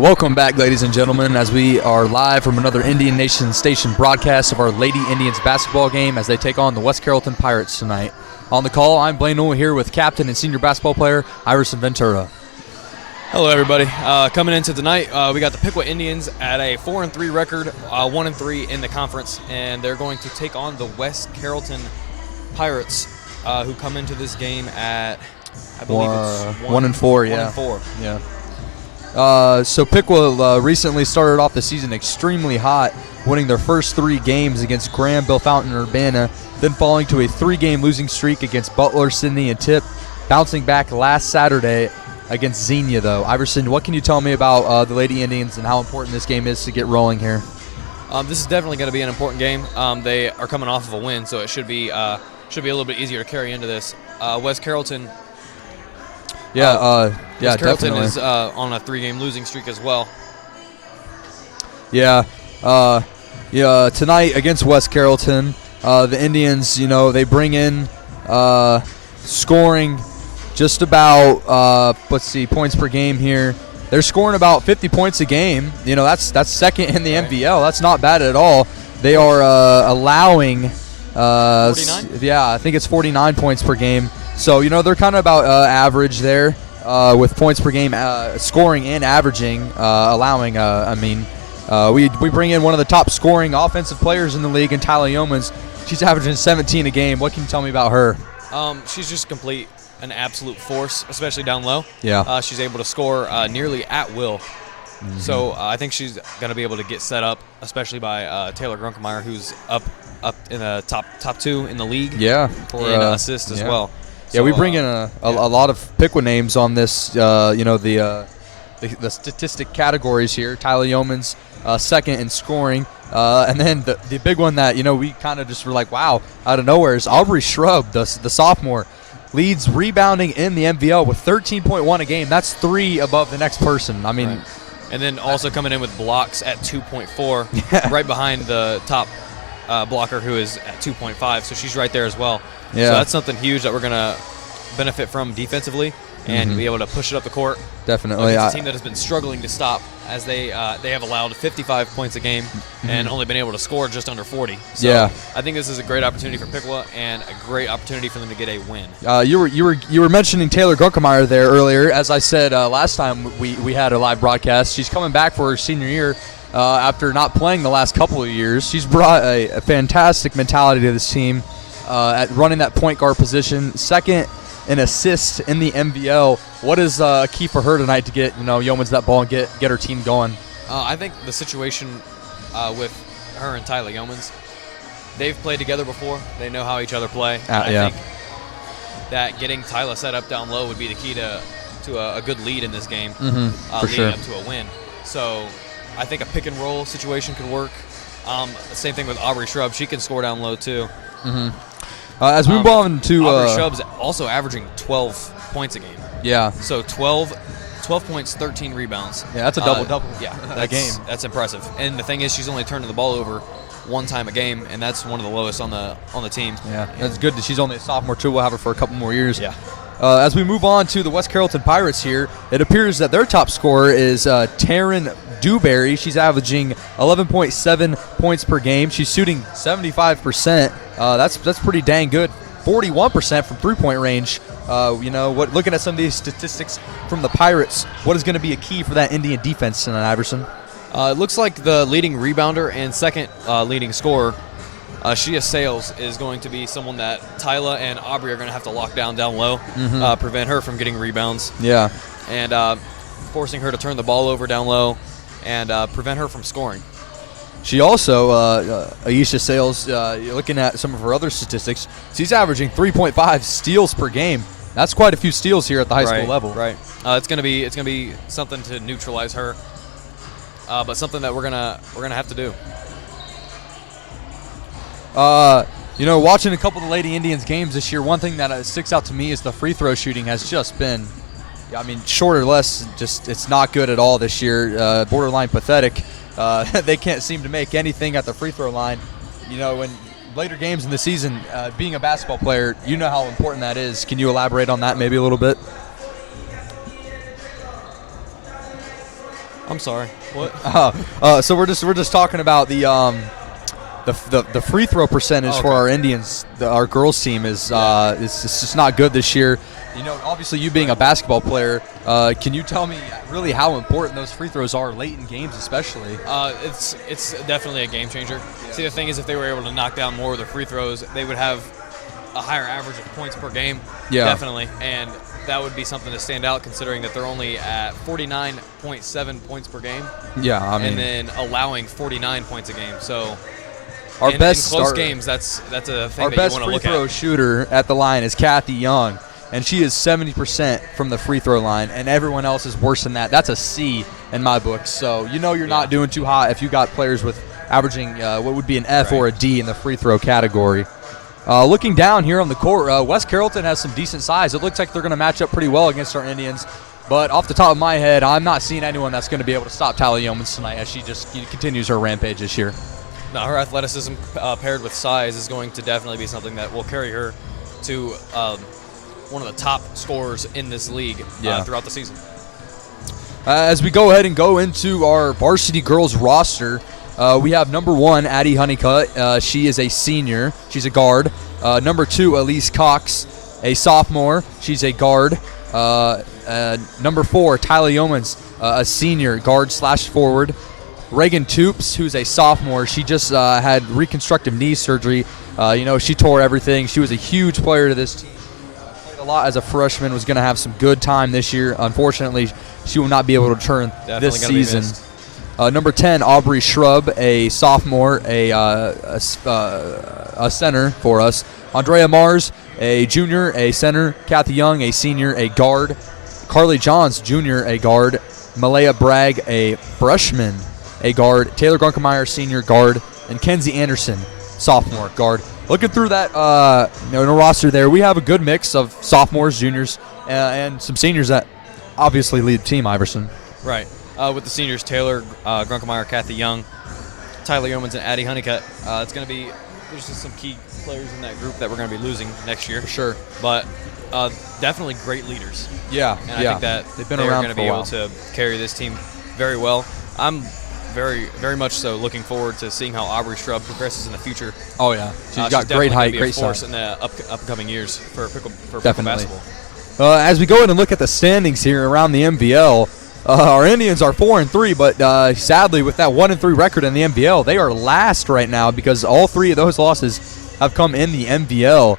Welcome back, ladies and gentlemen, as we are live from another Indian Nation Station broadcast of our Lady Indians basketball game as they take on the West Carrollton Pirates tonight. On the call, I'm Blaine Newell here with captain and senior basketball player Iverson Ventura. Hello, everybody. Coming into tonight, we got the Piqua Indians at a 4-3 record, 1-3 in the conference, and they're going to take on the West Carrollton Pirates, who come into this game at, I believe it's 1-4. Yeah. 1-4. Yeah. So Piqua recently started off the season extremely hot, winning their first 3 games against Graham, Bellefontaine, and Urbana, then falling to a 3-game losing streak against Butler, Sidney, and Tip, bouncing back last Saturday against Xenia, though. Iverson, what can you tell me about the Lady Indians and how important this game is to get rolling here? This is definitely going to be an important game. They are coming off of a win, so it should be a little bit easier to carry into this. West Carrollton. West Carrollton definitely is on a 3-game losing streak as well. Yeah. Tonight against West Carrollton, the Indians, they bring in scoring just about, points per game here. They're scoring about 50 points a game. That's second in the MVL. That's not bad at all. They are allowing, 49? I think it's 49 points per game. So, they're kind of about average there with points per game, scoring and averaging, allowing. We bring in one of the top scoring offensive players in the league, in Tyler Yeomans. She's averaging 17 a game. What can you tell me about her? She's just an absolute force, especially down low. Yeah. She's able to score nearly at will. Mm-hmm. So I think she's going to be able to get set up, especially by Taylor Grunkemeyer, who's up in the top 2 in the league. Yeah. For assist as well. Yeah, we bring in a lot of Piqua names on this, the statistic categories here. Tyler Yeomans, second in scoring. And then the big one that, we kind of just were like, wow, out of nowhere is Aubrey Shrub, the sophomore. Leads rebounding in the MVL with 13.1 a game. That's 3 above the next person. I mean. Right. And then also coming in with blocks at 2.4, right behind the top blocker who is at 2.5. So she's right there as well. Yeah. So that's something huge that we're going to benefit from defensively and be able to push it up the court. Definitely. It's a team that has been struggling to stop as they have allowed 55 points a game and only been able to score just under 40. So yeah. I think this is a great opportunity for Piqua and a great opportunity for them to get a win. You were mentioning Taylor Grunkemeyer there earlier. As I said last time we had a live broadcast, she's coming back for her senior year after not playing the last couple of years. She's brought a fantastic mentality to this team at running that point guard position. Second in assists in the MVL. What is key for her tonight to get Yeomans that ball and get her team going? I think the situation with her and Tyler Yeomans, they've played together before. They know how each other play. I think that getting Tyler set up down low would be the key to a good lead in this game, leading up to a win. So I think a pick and roll situation could work. Same thing with Aubrey Shrub. She can score down low too. As we move on to Aubrey Shrub's also averaging 12 points a game. Yeah. So 12 points, 13 rebounds. Yeah, that's a double-double. Yeah, a game. That's impressive. And the thing is, she's only turning the ball over 1 time a game, and that's one of the lowest on the team. Yeah, that's good that she's only a sophomore too. We'll have her for a couple more years. Yeah. As we move on to the West Carrollton Pirates here, it appears that their top scorer is Taryn Dewberry. She's averaging 11.7 points per game. She's shooting 75%. That's pretty dang good. 41% from three-point range. Looking at some of these statistics from the Pirates, what is going to be a key for that Indian defense tonight, Iverson? It looks like the leading rebounder and second leading scorer, Shia Sales, is going to be someone that Tyla and Aubrey are going to have to lock down low, prevent her from getting rebounds. Yeah. And forcing her to turn the ball over down low and prevent her from scoring. She also, Aisha Sales, looking at some of her other statistics, she's averaging 3.5 steals per game. That's quite a few steals here at the high school level. Right. It's gonna be something to neutralize her, but something that we're gonna have to do. Watching a couple of the Lady Indians games this year, one thing that sticks out to me is the free throw shooting has just been, short or less, it's not good at all this year. Borderline pathetic. They can't seem to make anything at the free throw line. When later games in the season, being a basketball player, you know how important that is. Can you elaborate on that maybe a little bit? I'm sorry. What? So we're just talking about the free throw percentage for our Indians. Our girls team is it's just not good this year. You know, obviously you being a basketball player, can you tell me really how important those free throws are late in games, especially? It's definitely a game changer. See, the thing is, if they were able to knock down more of the free throws, they would have a higher average of points per game. Yeah, definitely, and that would be something to stand out, considering that they're only at 49.7 points per game. Yeah, I mean, and then allowing 49 points a game. So our best in close games, that's a thing that you want to look at. Our best free throw shooter at the line is Kathy Young, and she is 70% from the free throw line, and everyone else is worse than that. That's a C in my book. So you know you're not doing too hot if you got players with averaging what would be an F or a D in the free throw category. Looking down here on the court, West Carrollton has some decent size. It looks like they're going to match up pretty well against our Indians. But off the top of my head, I'm not seeing anyone that's going to be able to stop Tyler Yeomans tonight as she just continues her rampage this year. No, her athleticism paired with size is going to definitely be something that will carry her to one of the top scorers in this league throughout the season. As we go ahead and go into our varsity girls roster, we have number 1, Addie Honeycutt. She is a senior. She's a guard. Number 2, Elise Cox, a sophomore. She's a guard. Number 4, Tyler Yeomans, a senior guard/forward. Reagan Toops, who's a sophomore. She just had reconstructive knee surgery. She tore everything. She was a huge player to this team. Played a lot as a freshman. Was going to have some good time this year. Unfortunately, she will not be able to return this season. Number 10, Aubrey Shrub, a sophomore, a center for us. Andrea Mars, a junior, a center. Kathy Young, a senior, a guard. Carly Johns, junior, a guard. Malaya Bragg, a freshman, a guard. Taylor Grunkemeyer, senior, guard. And Kenzie Anderson, sophomore, guard. Looking through that in a roster there, we have a good mix of sophomores, juniors, and some seniors that obviously lead the team, Iverson. Right. With the seniors, Taylor Grunkemeyer, Kathy Young, Tyler Yeomans, and Addie Honeycutt. It's going to be – there's just some key players in that group that we're going to be losing next year. For sure. But definitely great leaders. Yeah, and I think that they've been they're around going to be able to carry this team very well. I'm very, very much so looking forward to seeing how Aubrey Shrub progresses in the future. Oh, yeah. She's got great height, great size. In the upcoming years for Piqua basketball. As we go ahead and look at the standings here around the MVL, our Indians are 4-3, but sadly, with that 1-3 record in the MVL, they are last right now because all 3 of those losses have come in the MVL.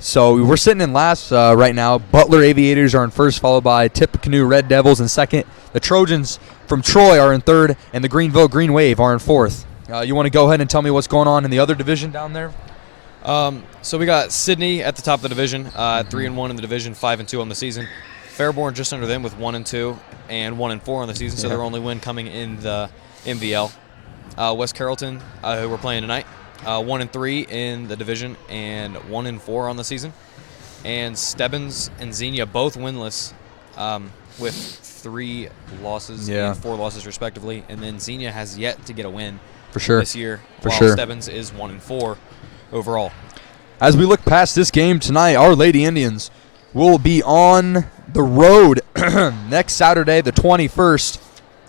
So we're sitting in last right now. Butler Aviators are in first, followed by Tippecanoe Red Devils in second. The Trojans from Troy are in third, and the Greenville Green Wave are in fourth. You want to go ahead and tell me what's going on in the other division down there? So we got Sydney at the top of the division, 3-1 in the division, 5-2 on the season. Fairborn just under them with 1-2 and 1-4 on the season, so their only win coming in the MVL. West Carrollton, who we're playing tonight, 1-3 in the division and 1-4 on the season. And Stebbins and Xenia both winless, with 3 losses and 4 losses respectively. And then Xenia has yet to get a win this year, while Stebbins is 1-4 overall. As we look past this game tonight, our Lady Indians will be on the road next Saturday, the 21st.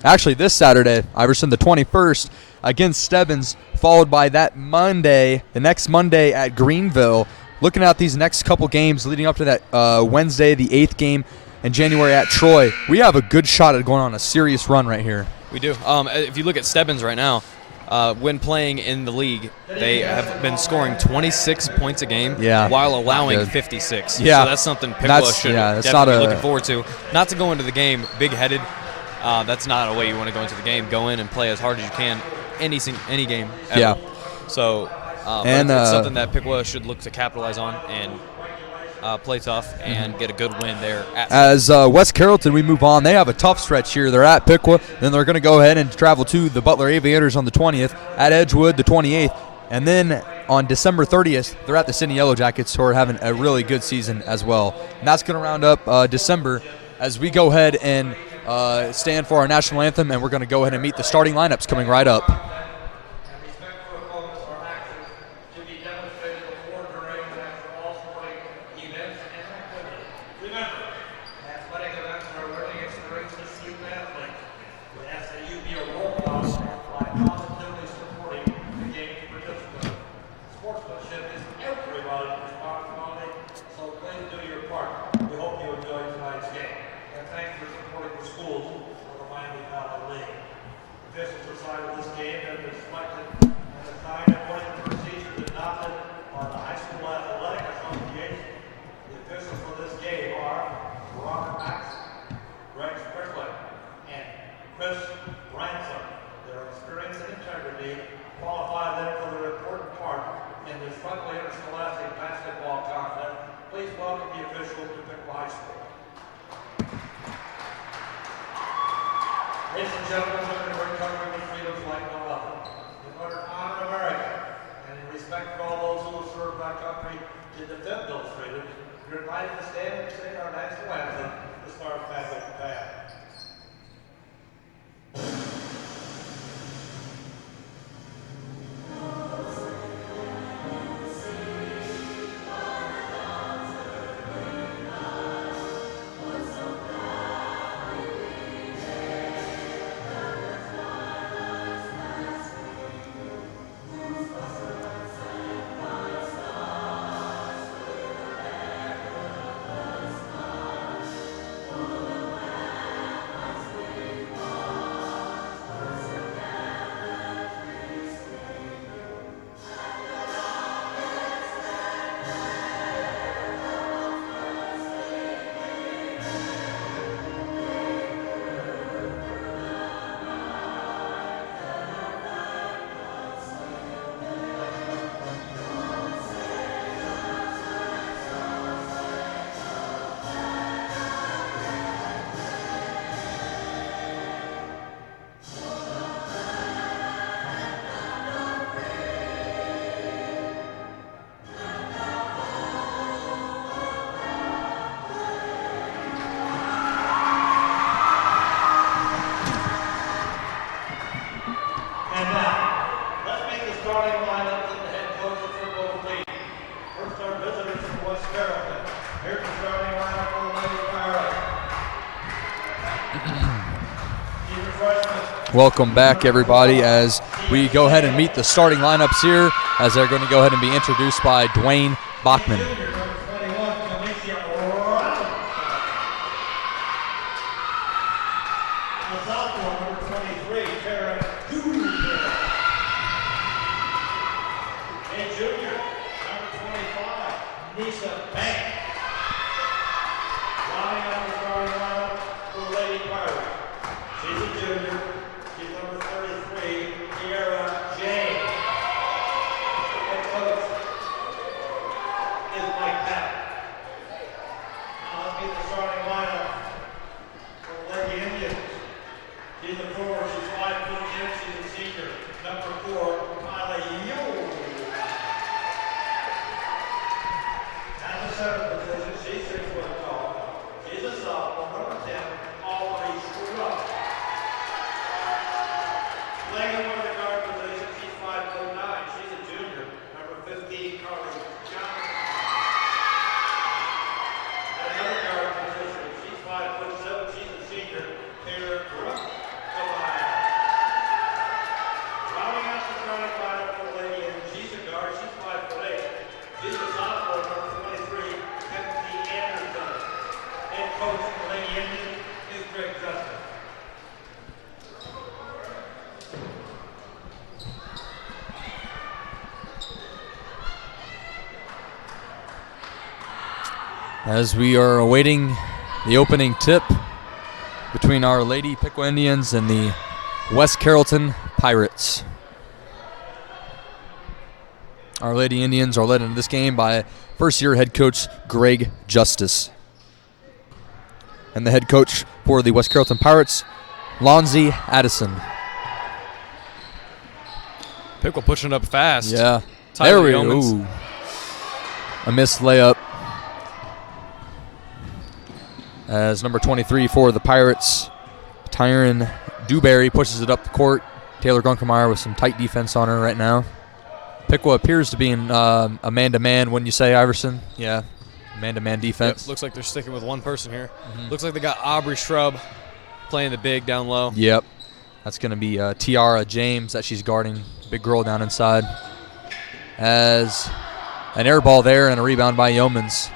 Actually, this Saturday, Iverson, the 21st, against Stebbins, followed by that Monday, the next Monday at Greenville. Looking at these next couple games leading up to that Wednesday, the 8th game in January at Troy, we have a good shot at going on a serious run right here. We do. If you look at Stebbins right now, when playing in the league, they have been scoring 26 points a game while allowing 56. Yeah. So that's something Piqua should definitely be looking forward to. Not to go into the game big-headed. That's not a way you want to go into the game. Go in and play as hard as you can any game ever. Yeah. So it's something that Piqua should look to capitalize on and play tough and get a good win there. As West Carrollton, we move on. They have a tough stretch here. They're at Piqua. Then they're going to go ahead and travel to the Butler Aviators on the 20th, at Edgewood the 28th. And then on December 30th, they're at the Sydney Yellow Jackets, who are having a really good season as well. And that's going to round up December as we go ahead and stand for our national anthem, and we're going to go ahead and meet the starting lineups coming right up. You're invited to stand and sing our national anthem, the Star Family Band. Welcome back, everybody, as we go ahead and meet the starting lineups here, as they're going to go ahead and be introduced by Dwayne Bachman. As we are awaiting the opening tip between our Lady Piqua Indians and the West Carrollton Pirates. Our Lady Indians are led into this game by first-year head coach Greg Justice. And the head coach for the West Carrollton Pirates, Lonzy Addison. Piqua pushing it up fast. Yeah. Tyler there we Yeomans. go. A missed layup. As number 23 for the Pirates, Tyron Dewberry pushes it up the court. Taylor Grunkemeyer with some tight defense on her right now. Piqua appears to be in a man-to-man, wouldn't you say, Iverson? Yeah, man-to-man defense. Yep, looks like they're sticking with one person here. Looks like they got Aubrey Shrub playing the big down low. Yep. That's going to be Tiara James that she's guarding, big girl down inside. As an air ball there and a rebound by Yeomans.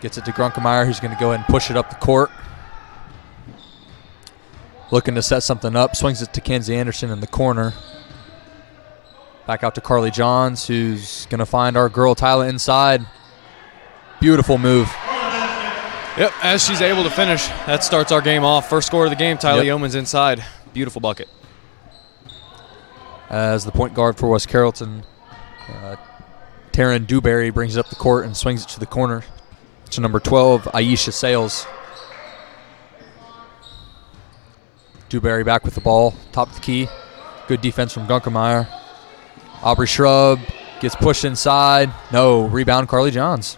Gets it to Grunkemeyer, who's going to go ahead and push it up the court. Looking to set something up. Swings it to Kenzie Anderson in the corner. Back out to Carly Johns, who's going to find our girl Tyler inside. Beautiful move. Yep, as she's able to finish, that starts our game off. First score of the game, Tyler Yeomans inside. Beautiful bucket. As the point guard for West Carrollton, Taryn Dewberry brings it up the court and swings it to the corner. To number 12, Aisha Sales. Dewberry back with the ball, top of the key. Good defense from Grunkemeyer. Aubrey Shrub gets pushed inside. No, rebound Carly Johns.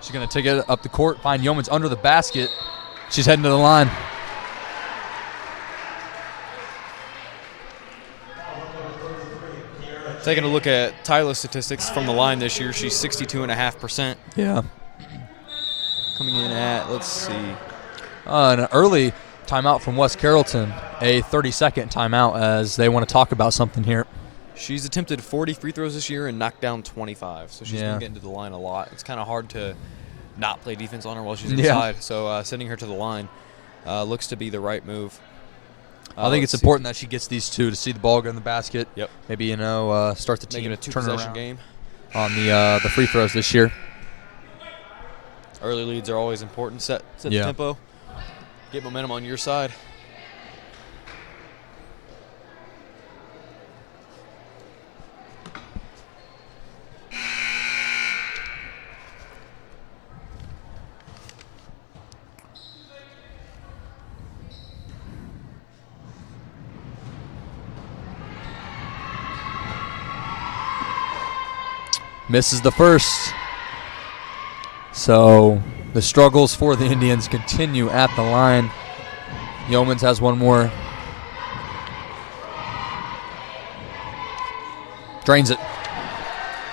She's going to take it up the court, find Yeomans under the basket. She's heading to the line. Taking a look at Tyler's statistics from the line this year, she's 62.5%. Yeah. Coming in at, let's see. An early timeout from West Carrollton, a 30-second timeout as they want to talk about something here. She's attempted 40 free throws this year and knocked down 25, so she's been getting to the line a lot. It's kind of hard to not play defense on her while she's inside, so sending her to the line looks to be the right move. I think it's important that she gets these two to see the ball go in the basket. Yep. Maybe, start the team. Making a two-possession game. On the free throws this year. Early leads are always important. Set the tempo. Get momentum on your side. Misses the first. So the struggles for the Indians continue at the line. Yeomans has one more. Drains it.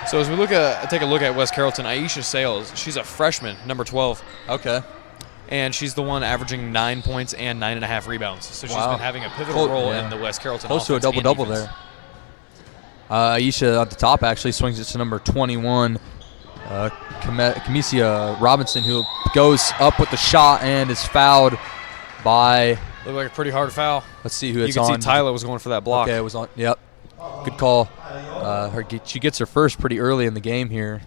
So as we take a look at West Carrollton, Aisha Sales, she's a freshman, number 12. Okay. And she's the one averaging 9 points and 9.5 rebounds. So she's been having a pivotal role in the West Carrollton offense. Close to a double-double there. Aisha at the top actually swings it to number 21, Kamisia Robinson, who goes up with the shot and is fouled by. Looked like a pretty hard foul. Let's see who it's on. You on. can see Tyler was going for that block. Okay, it was on. Yep. Good call. She gets her first pretty early in the game here.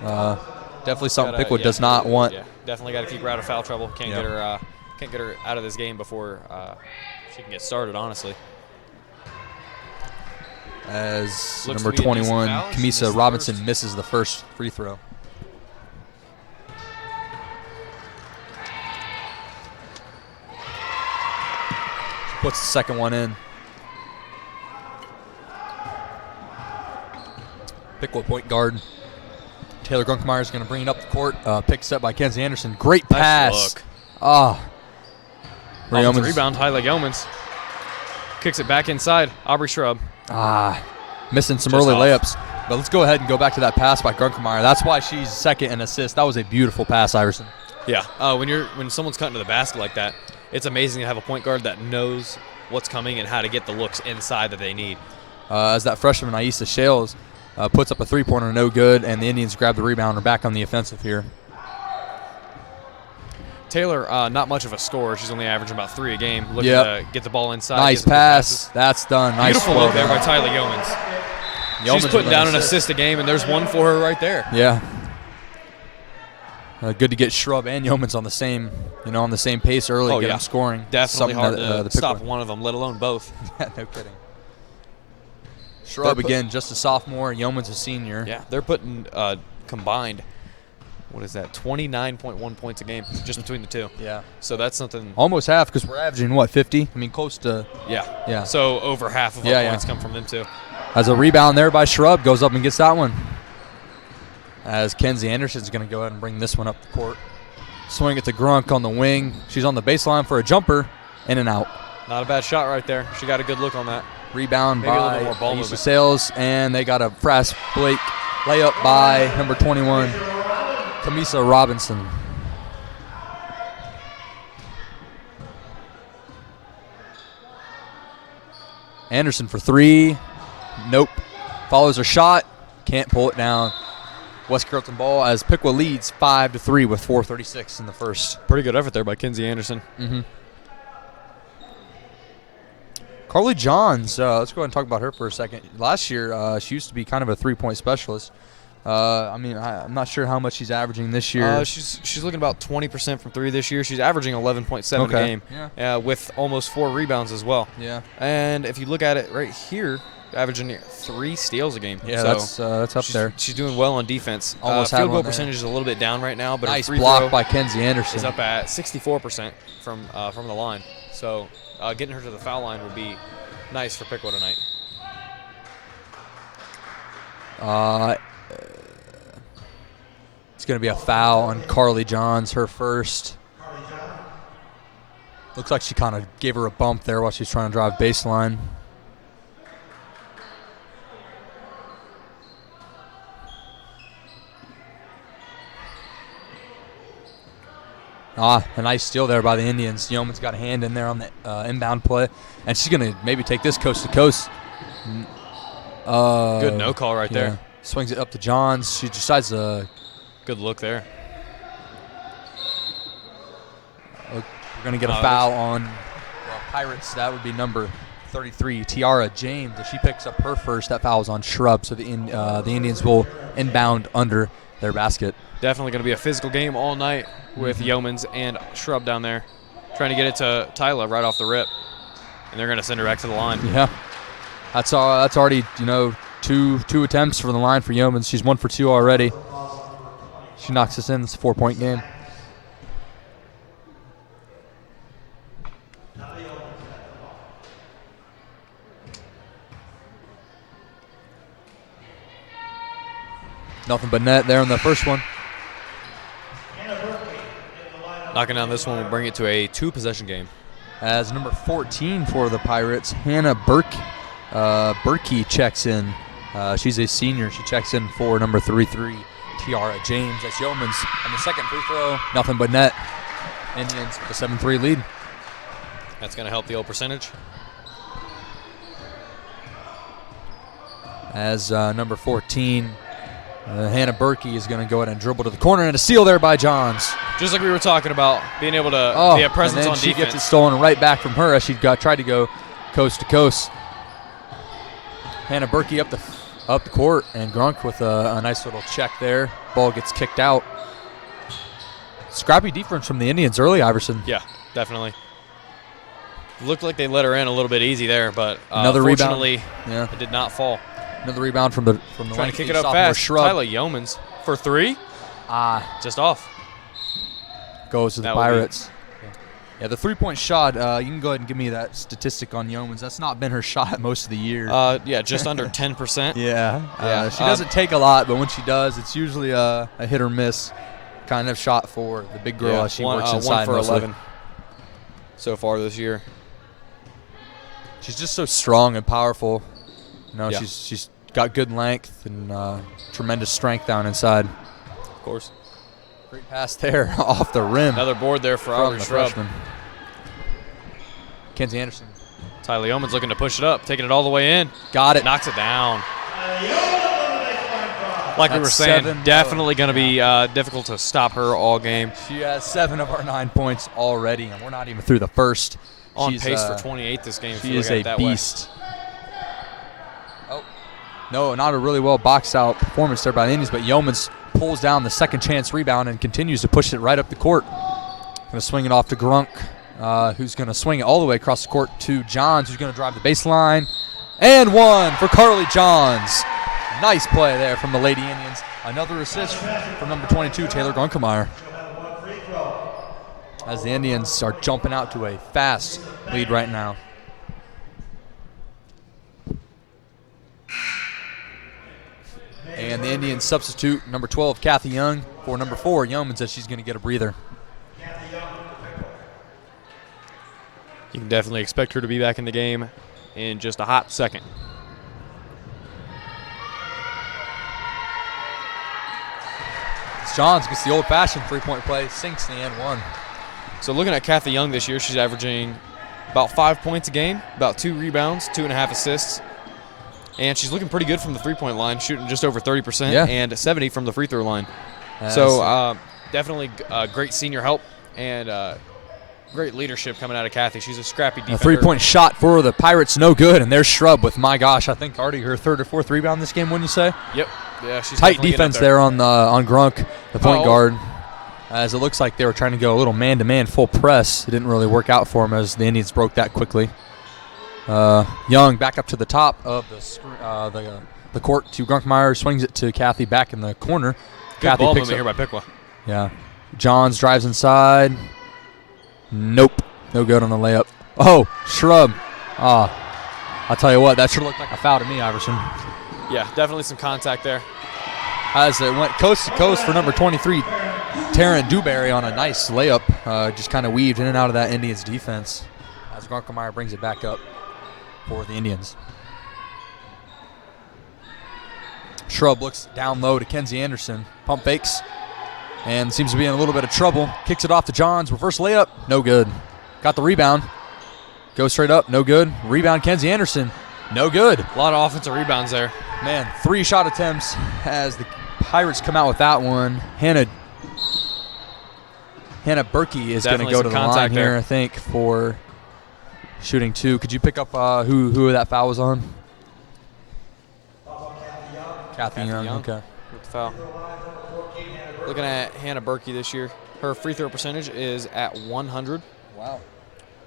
Definitely something Piqua does not want. Yeah, definitely got to keep her out of foul trouble. Can't get her out of this game before she can get started. Honestly. As number 21, Kamisa Robinson misses the first free throw. Puts the second one in. Piqua point guard. Taylor Grunkmeyer is going to bring it up the court. Picked up by Kenzie Anderson. Great pass. Rebound, highlight Yeomans. Kicks it back inside. Aubrey Shrub. Missing some early layups. But let's go ahead and go back to that pass by Grunkmeyer. That's why she's second in assist. That was a beautiful pass, Iverson. Yeah. When someone's cutting to the basket like that, it's amazing to have a point guard that knows what's coming and how to get the looks inside that they need. As that freshman, Aisha Shales, puts up a three-pointer, no good, and the Indians grab the rebound and are back on the offensive here. Taylor, not much of a scorer. She's only averaging about 3 a game. Looking to get the ball inside. Nice pass. That's done. Nice Beautiful look there by Tyler Yeomans. She's putting down an assist a game, and there's one for her right there. Yeah. Good to get Shrub and Yeomans on the same pace early, get them scoring. Definitely hard to stop one of them, let alone both. Yeah, no kidding. Shrub again, just a sophomore. Yeomans a senior. Yeah, they're putting combined. What is that? 29.1 points a game just between the two. Yeah. So that's something. Almost half because we're averaging, 50? I mean, close to. Yeah. So over half of our points come from them, too. As a rebound there by Shrub, goes up and gets that one. As Kenzie Anderson's going to go ahead and bring this one up the court. Swing it to Grunk on the wing. She's on the baseline for a jumper. In and out. Not a bad shot right there. She got a good look on that. Rebound Maybe by a little bit more ball movement. Sales, and they got a fast Blake layup by number 21. Kamisa Robinson. Anderson for 3. Nope. Follows her shot. Can't pull it down. West Carrollton ball as Piqua leads 5-3 with 4:36 in the first. Pretty good effort there by Kenzie Anderson. Mm-hmm. Carly Johns, let's go ahead and talk about her for a second. Last year, she used to be kind of a three-point specialist. I'm not sure how much she's averaging this year. She's looking about 20% from 3 this year. She's averaging 11.7 a game with almost 4 rebounds as well. Yeah. And if you look at it right here, averaging 3 steals a game. Yeah, so that's up there. She's doing well on defense. Almost field goal percentage is a little bit down right now, but nice her free block throw by Kenzie Anderson. is up at 64% from the line. So getting her to the foul line would be nice for Piqua tonight. It's going to be a foul on Carly Johns, her first. Looks like she kind of gave her a bump there while she's trying to drive baseline. A nice steal there by the Indians. Yeoman's got a hand in there on the inbound play, and she's going to maybe take this coast to coast. Good no call right there. Swings it up to Johns. She decides to. Good look there. We're going to get a foul on Pirates. That would be number 33, Tiara James. If she picks up her first, that foul is on Shrub, so the Indians will inbound under their basket. Definitely going to be a physical game all night with Yeomans and Shrub down there, trying to get it to Tyler right off the rip, and they're going to send her back to the line. Yeah, that's already two attempts for the line for Yeomans. She's 1 for 2 already. She knocks us in. It's a 4-point game. Nothing but net there on the first one. Knocking down this one will bring it to a 2-possession game. As number 14 for the Pirates, Hannah Berkey checks in. She's a senior. She checks in for number 33, Tiara James. That's Yeomans on the second free throw. Nothing but net. Indians with a 7-3 lead. That's going to help the old percentage. As number 14, Hannah Berkey is going to go ahead and dribble to the corner, and a steal there by Johns. Just like we were talking about, being able to be a presence on defense. She gets it stolen right back from her as she tried to go coast to coast. Hannah Berkey up the court, and Grunk with a nice little check there. Ball gets kicked out. Scrappy defense from the Indians early, Iverson. Yeah, definitely. Looked like they let her in a little bit easy there, but another fortunately, rebound. It did not fall. Another rebound from the trying to kick it up fast. Shrub. Tyler Yeomans for 3. Just off. Goes to the Pirates. Yeah, the 3-point shot, you can go ahead and give me that statistic on Yeomans. That's not been her shot most of the year. Yeah, just under 10%. Yeah. She doesn't take a lot, but when she does, it's usually a hit or miss kind of shot for the big girl as she works inside. 1 for 11 so far this year. She's just so strong and powerful. She's got good length and tremendous strength down inside. Of course. Great pass there off the rim. Another board there for Aubrey Shrub. Freshman. Kenzie Anderson. Tyler Yeomans looking to push it up, taking it all the way in. Got it. Knocks it down. Like we were saying, definitely going to be difficult to stop her all game. She has 7 of our 9 points already, and we're not even through the first. On pace for 28 this game. She is a beast. No, not a really well boxed out performance there by the Indians, but Yeomans pulls down the second chance rebound and continues to push it right up the court. Going to swing it off to Grunk, who's going to swing it all the way across the court to Johns, who's going to drive the baseline. And 1 for Carly Johns. Nice play there from the Lady Indians. Another assist from number 22, Taylor Grunkemeyer. As the Indians are jumping out to a fast lead right now. And the Indians substitute number 12, Kathy Young, for number 4, Yeoman, says she's going to get a breather. You can definitely expect her to be back in the game in just a hot second. Johns gets the old-fashioned three-point play, sinks the and 1. So looking at Kathy Young this year, she's averaging about 5 points a game, about 2 rebounds, 2.5 assists. And she's looking pretty good from the three-point line, shooting just over 30% and 70 from the free throw line. So definitely great senior help and great leadership coming out of Kathy. She's a scrappy defender. A three-point shot for the Pirates, no good. And there's Shrub with, my gosh, I think already her 3rd or 4th rebound this game, wouldn't you say? Yep. Yeah, she's tight defense there on Grunk, the point guard. As it looks like they were trying to go a little man-to-man full press. It didn't really work out for them as the Indians broke that quickly. Young back up to the top of the court to Grunkmeyer, swings it to Kathy back in the corner. Good Kathy ball picks movement up, here by Piqua. Yeah. Johns drives inside. Nope. No good on the layup. Oh, Shrub. I'll tell you what, that should look like a foul to me, Iverson. Yeah, definitely some contact there. as it went coast to coast for number 23, Taryn Dewberry on a nice layup. Just kind of weaved in and out of that Indians defense as Grunkemeyer brings it back up for the Indians. Shrub looks down low to Kenzie Anderson. Pump fakes and seems to be in a little bit of trouble. Kicks it off to Johns. Reverse layup. No good. Got the rebound. Goes straight up. No good. Rebound Kenzie Anderson. No good. A lot of offensive rebounds there. Man, 3 shot attempts as the Pirates come out with that one. Hannah Berkey is going to go to the line here, I think, for shooting 2. Could you pick up who that foul was on? Kathy Young. Okay. With the foul. Looking at Hannah Berkey this year, her free throw percentage is at 100. Wow.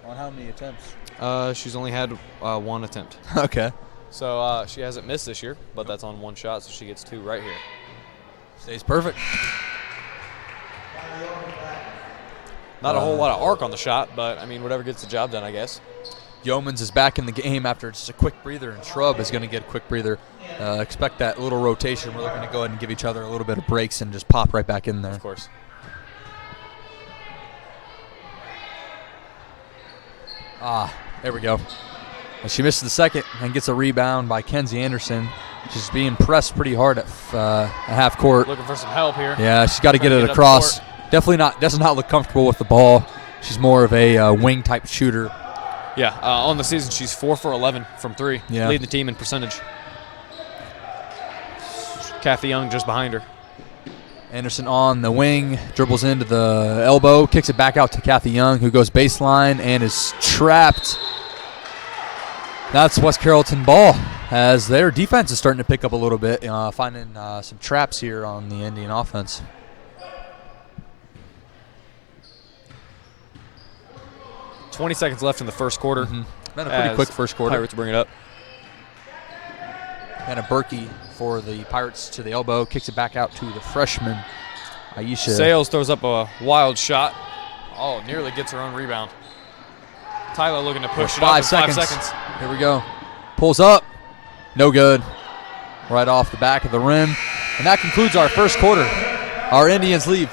On how many attempts? She's only had 1 attempt. Okay. So she hasn't missed this year, but that's on 1 shot, so she gets 2 right here. Stays perfect. Not a whole lot of arc on the shot, but, I mean, whatever gets the job done, I guess. Yeomans is back in the game after just a quick breather, and Shrub is going to get a quick breather. Expect that little rotation. We're looking to go ahead and give each other a little bit of breaks and just pop right back in there. Of course. There we go. And she misses the second and gets a rebound by Kenzie Anderson. She's being pressed pretty hard at half court. Looking for some help here. Yeah, she's got to get it across. Definitely does not look comfortable with the ball. She's more of a wing type shooter. Yeah, on the season she's 4 for 11 from 3, leading the team in percentage. Kathy Young just behind her. Anderson on the wing, dribbles into the elbow, kicks it back out to Kathy Young, who goes baseline and is trapped. That's West Carrollton ball, as their defense is starting to pick up a little bit, finding some traps here on the Indian offense. $20 seconds left in the first quarter. Been a pretty quick first quarter. Pirates bring it up. And a Berkey for the Pirates to the elbow, kicks it back out to the freshman, Aisha. Sales throws up a wild shot. Oh, nearly gets her own rebound. Tyler looking to push it up in 5 seconds. Here we go. Pulls up. No good. Right off the back of the rim. And that concludes our first quarter. Our Indians leave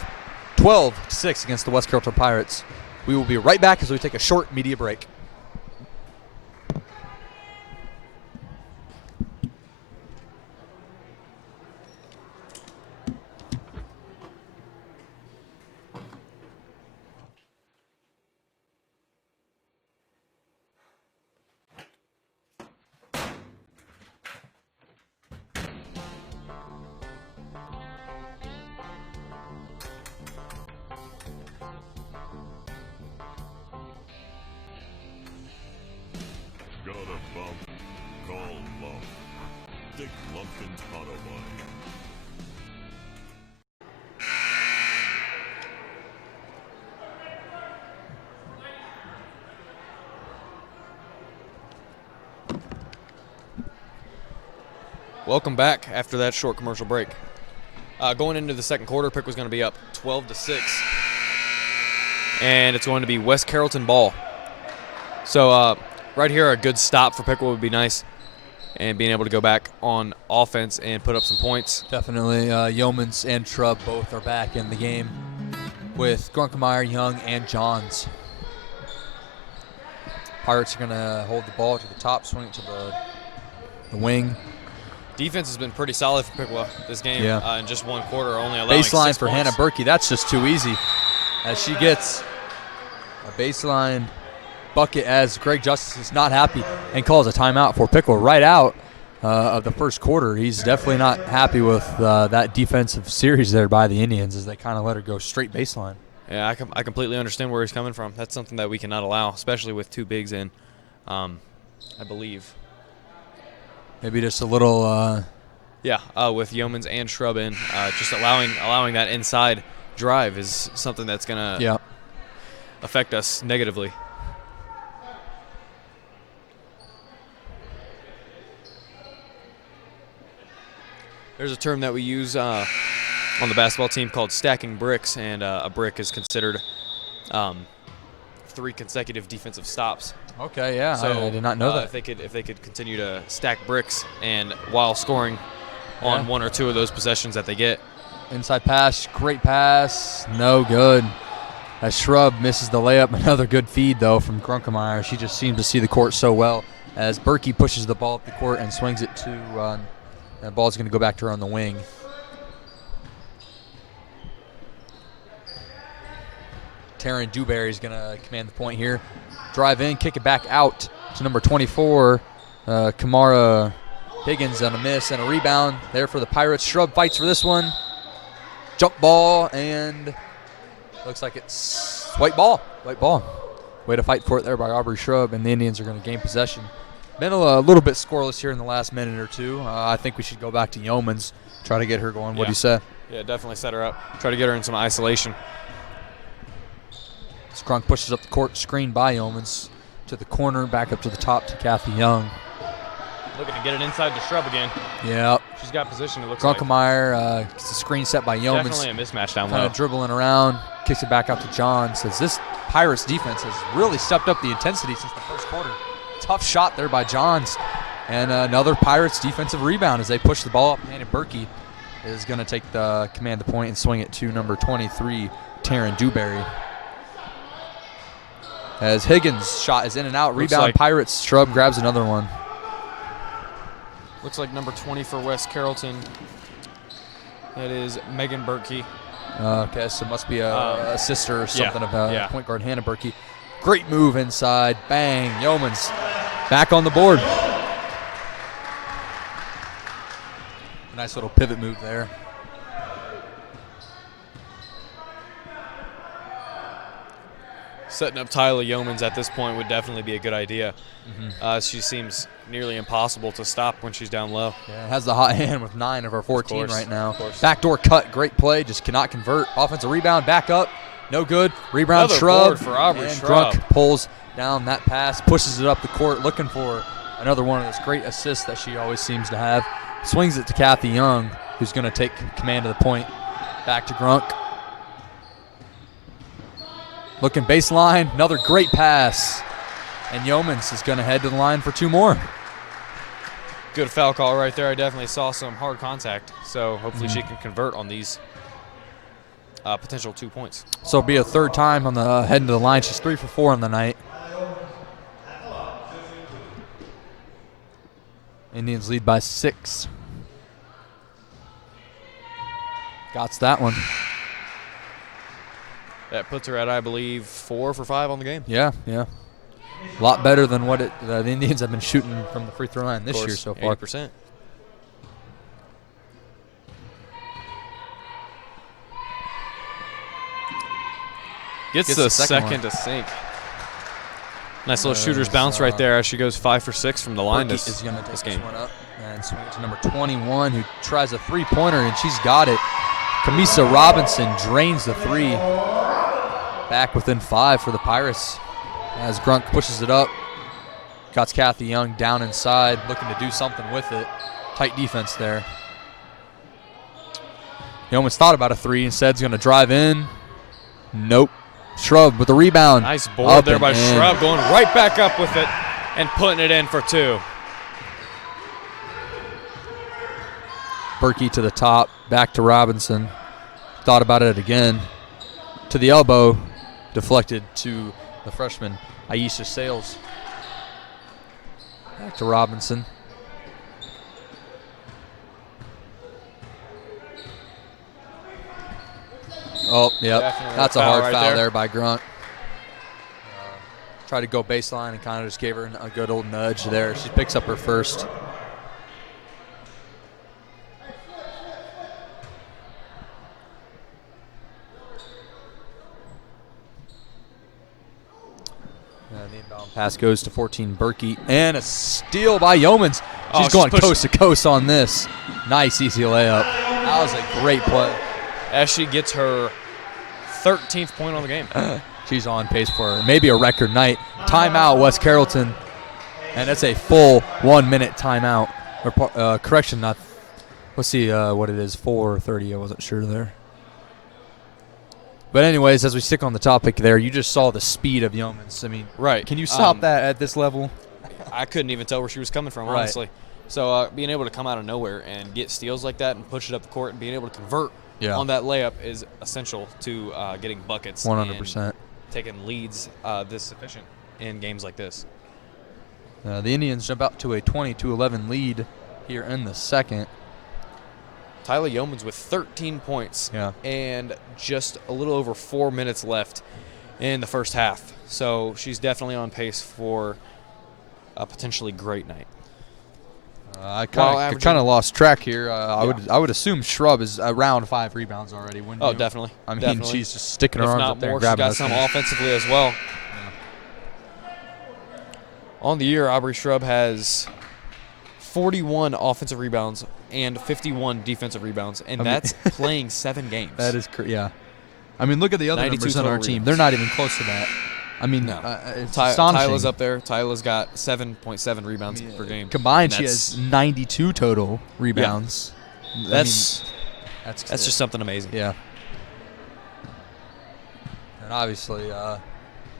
12-6 against the West Carrollton Pirates. We will be right back as we take a short media break. Got a bump? Call Lump. Dick Lumpkin's Auto Line. Welcome back after that short commercial break. Going into the second quarter, Piqua was going to be up 12-6. And it's going to be West Carrollton ball. So right here, a good stop for Piqua would be nice. And being able to go back on offense and put up some points. Definitely. Yeomans and Shrub both are back in the game with Grunkemeyer, Young, and Johns. Pirates are going to hold the ball to the top, swing it to the wing. Defense has been pretty solid for Piqua this game. In just one quarter, only allowing baseline 6 for points. Hannah Berkey. That's just too easy. As she gets a baseline bucket, as Greg Justice is not happy and calls a timeout for Piqua right out of the first quarter. He's definitely not happy with that defensive series there by the Indians as they kind of let her go straight baseline. Yeah, I completely understand where he's coming from. That's something that we cannot allow, especially with 2 bigs in, I believe. Maybe just a little. With Yeomans and Shrub in, just allowing that inside drive is something that's gonna affect us negatively. There's a term that we use on the basketball team called stacking bricks, and a brick is considered 3 consecutive defensive stops. Okay, yeah, so I did not know that. If they could continue to stack bricks and while scoring on one or two of those possessions that they get. Inside pass, great pass, no good. As Shrub misses the layup. Another good feed, though, from Grunkemeyer. She just seems to see the court so well. As Berkey pushes the ball up the court and swings it to the ball's going to go back to her on the wing. Taryn Dewberry is going to command the point here. Drive in, kick it back out to number 24, Kamara Higgins on a miss and a rebound there for the Pirates. Shrub fights for this one. Jump ball, and looks like it's white ball. White ball. Way to fight for it there by Aubrey Shrub, and the Indians are going to gain possession. Been a little bit scoreless here in the last minute or two. I think we should go back to Yeomans, try to get her going. What do you say? Yeah, definitely set her up. Try to get her in some isolation. Scrunk pushes up the court, screen by Yeomans to the corner, back up to the top to Kathy Young. Looking to get it inside to Shrub again. Yeah. She's got position, it looks Grunkemeyer gets a screen set by Yeomans. Definitely a mismatch down low. Kind of dribbling around, kicks it back out to John. Says this Pirates defense has really stepped up the intensity since the first quarter. Tough shot there by Johns. And another Pirates defensive rebound as they push the ball up. And Berkey is going to take the command the point and swing it to number 23, Taryn Dewberry. As Higgins' shot is in and out. Rebound like Pirates. Shrub grabs another one. Looks like number 20 for West Carrollton. That is Megan Berkey. Okay, so it must be a sister or something of point guard Hannah Berkey. Great move inside. Bang. Yeomans back on the board. Nice little pivot move there. Setting up Tyler Yeomans at this point would definitely be a good idea. She seems nearly impossible to stop when she's down low. Yeah, has the hot hand with 9 of her 14 right now. Backdoor cut, great play, just cannot convert. Offensive rebound, back up, no good. Rebound, Another Shrub. board for Aubrey and Shrub. Grunk pulls down that pass, pushes it up the court, looking for another one of those great assists that she always seems to have. Swings it to Kathy Young, who's going to take command of the point. Back to Grunk. Looking baseline, another great pass. And Yeomans is going to head to the line for 2 more. Good foul call right there. I definitely saw some hard contact, so hopefully she can convert on these potential 2 points. So it'll be a third time on the heading to the line. She's 3 for 4 on the night. Indians lead by 6. Got that one. That puts her at, I believe, 4 for 5 on the game. Yeah. A lot better than what the Indians have been shooting from the free throw line this year so far. 80%. Gets the second to sink. Nice little shooter's bounce right there as she goes 5 for 6 from the line Berkey is going to take this this game. one up and swing it to number 21, who tries a three-pointer, and she's got it. Kamisa Robinson drains the 3. Back within 5 for the Pirates as Grunk pushes it up. Got Kathy Young down inside, looking to do something with it. Tight defense there. He almost thought about a 3. Instead, he's going to drive in. Nope. Shrub with the rebound. Nice board there by Shrub, going right back up with it and putting it in for 2. Berkey to the top, back to Robinson. Thought about it again. To the elbow, deflected to the freshman, Aisha Sales. Back to Robinson. Oh, yep. Definitely That's a hard right foul there by Grunk. Tried to go baseline and kind of just gave her a good old nudge there. She picks up her first. The inbound pass goes to 14 Berkey. And a steal by Yeomans. She's going coast to coast on this. Nice easy layup. That was a great play. As she gets her 13th point on the game. She's on pace for maybe a record night. Timeout, West Carrollton. And that's a full 1 minute timeout. Or, correction, not. Let's see what it is. 4:30. I wasn't sure there. But anyways, as we stick on the topic there, you just saw the speed of Yeomans. I mean, right. Can you stop that at this level? I couldn't even tell where she was coming from, honestly. So being able to come out of nowhere and get steals like that and push it up the court and being able to convert on that layup is essential to getting buckets. 100%. And taking leads this efficient in games like this. The Indians jump out to a 20-11 lead here in the second. Tyler Yeomans with 13 points and just a little over 4 minutes left in the first half. So she's definitely on pace for a potentially great night. I kind of lost track here. I would assume Shrub is around 5 rebounds already. Wouldn't you? Definitely. I mean, definitely. she's just sticking her arms up there and If not grabbing more, she's got some offensively as well. On the year, Aubrey Shrub has 41 offensive rebounds and 51 defensive rebounds, and that's playing 7 games. That is I mean, look at the other numbers on our team. They're not even close to that. I mean, it's astonishing. Tyla's up there. Tyla's got 7.7 rebounds per game. Combined, she has 92 total rebounds. Yeah. That's just something amazing. Yeah. And obviously,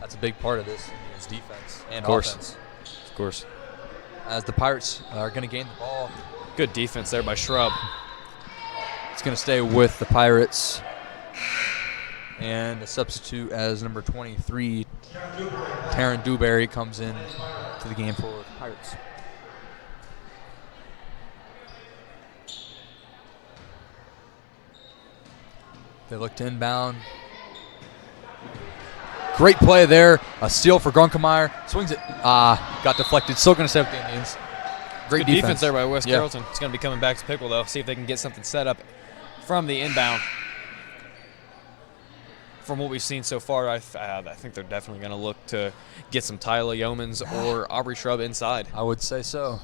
that's a big part of this is defense and offense. Of course. As the Pirates are going to gain the ball. Good defense there by Shrub. It's going to stay with the Pirates. And a substitute as number 23, Taryn Dewberry, comes in to the game for the Pirates. They look to inbound. Great play there. A steal for Grunkemeyer. Swings it. Got deflected. Still going to stay with the Indians. Great defense there by West Carrollton. It's going to be coming back to Piqua, though. See if they can get something set up from the inbound. From what we've seen so far, I think they're definitely going to look to get some Tyler Yeomans or Aubrey Shrub inside. I would say so.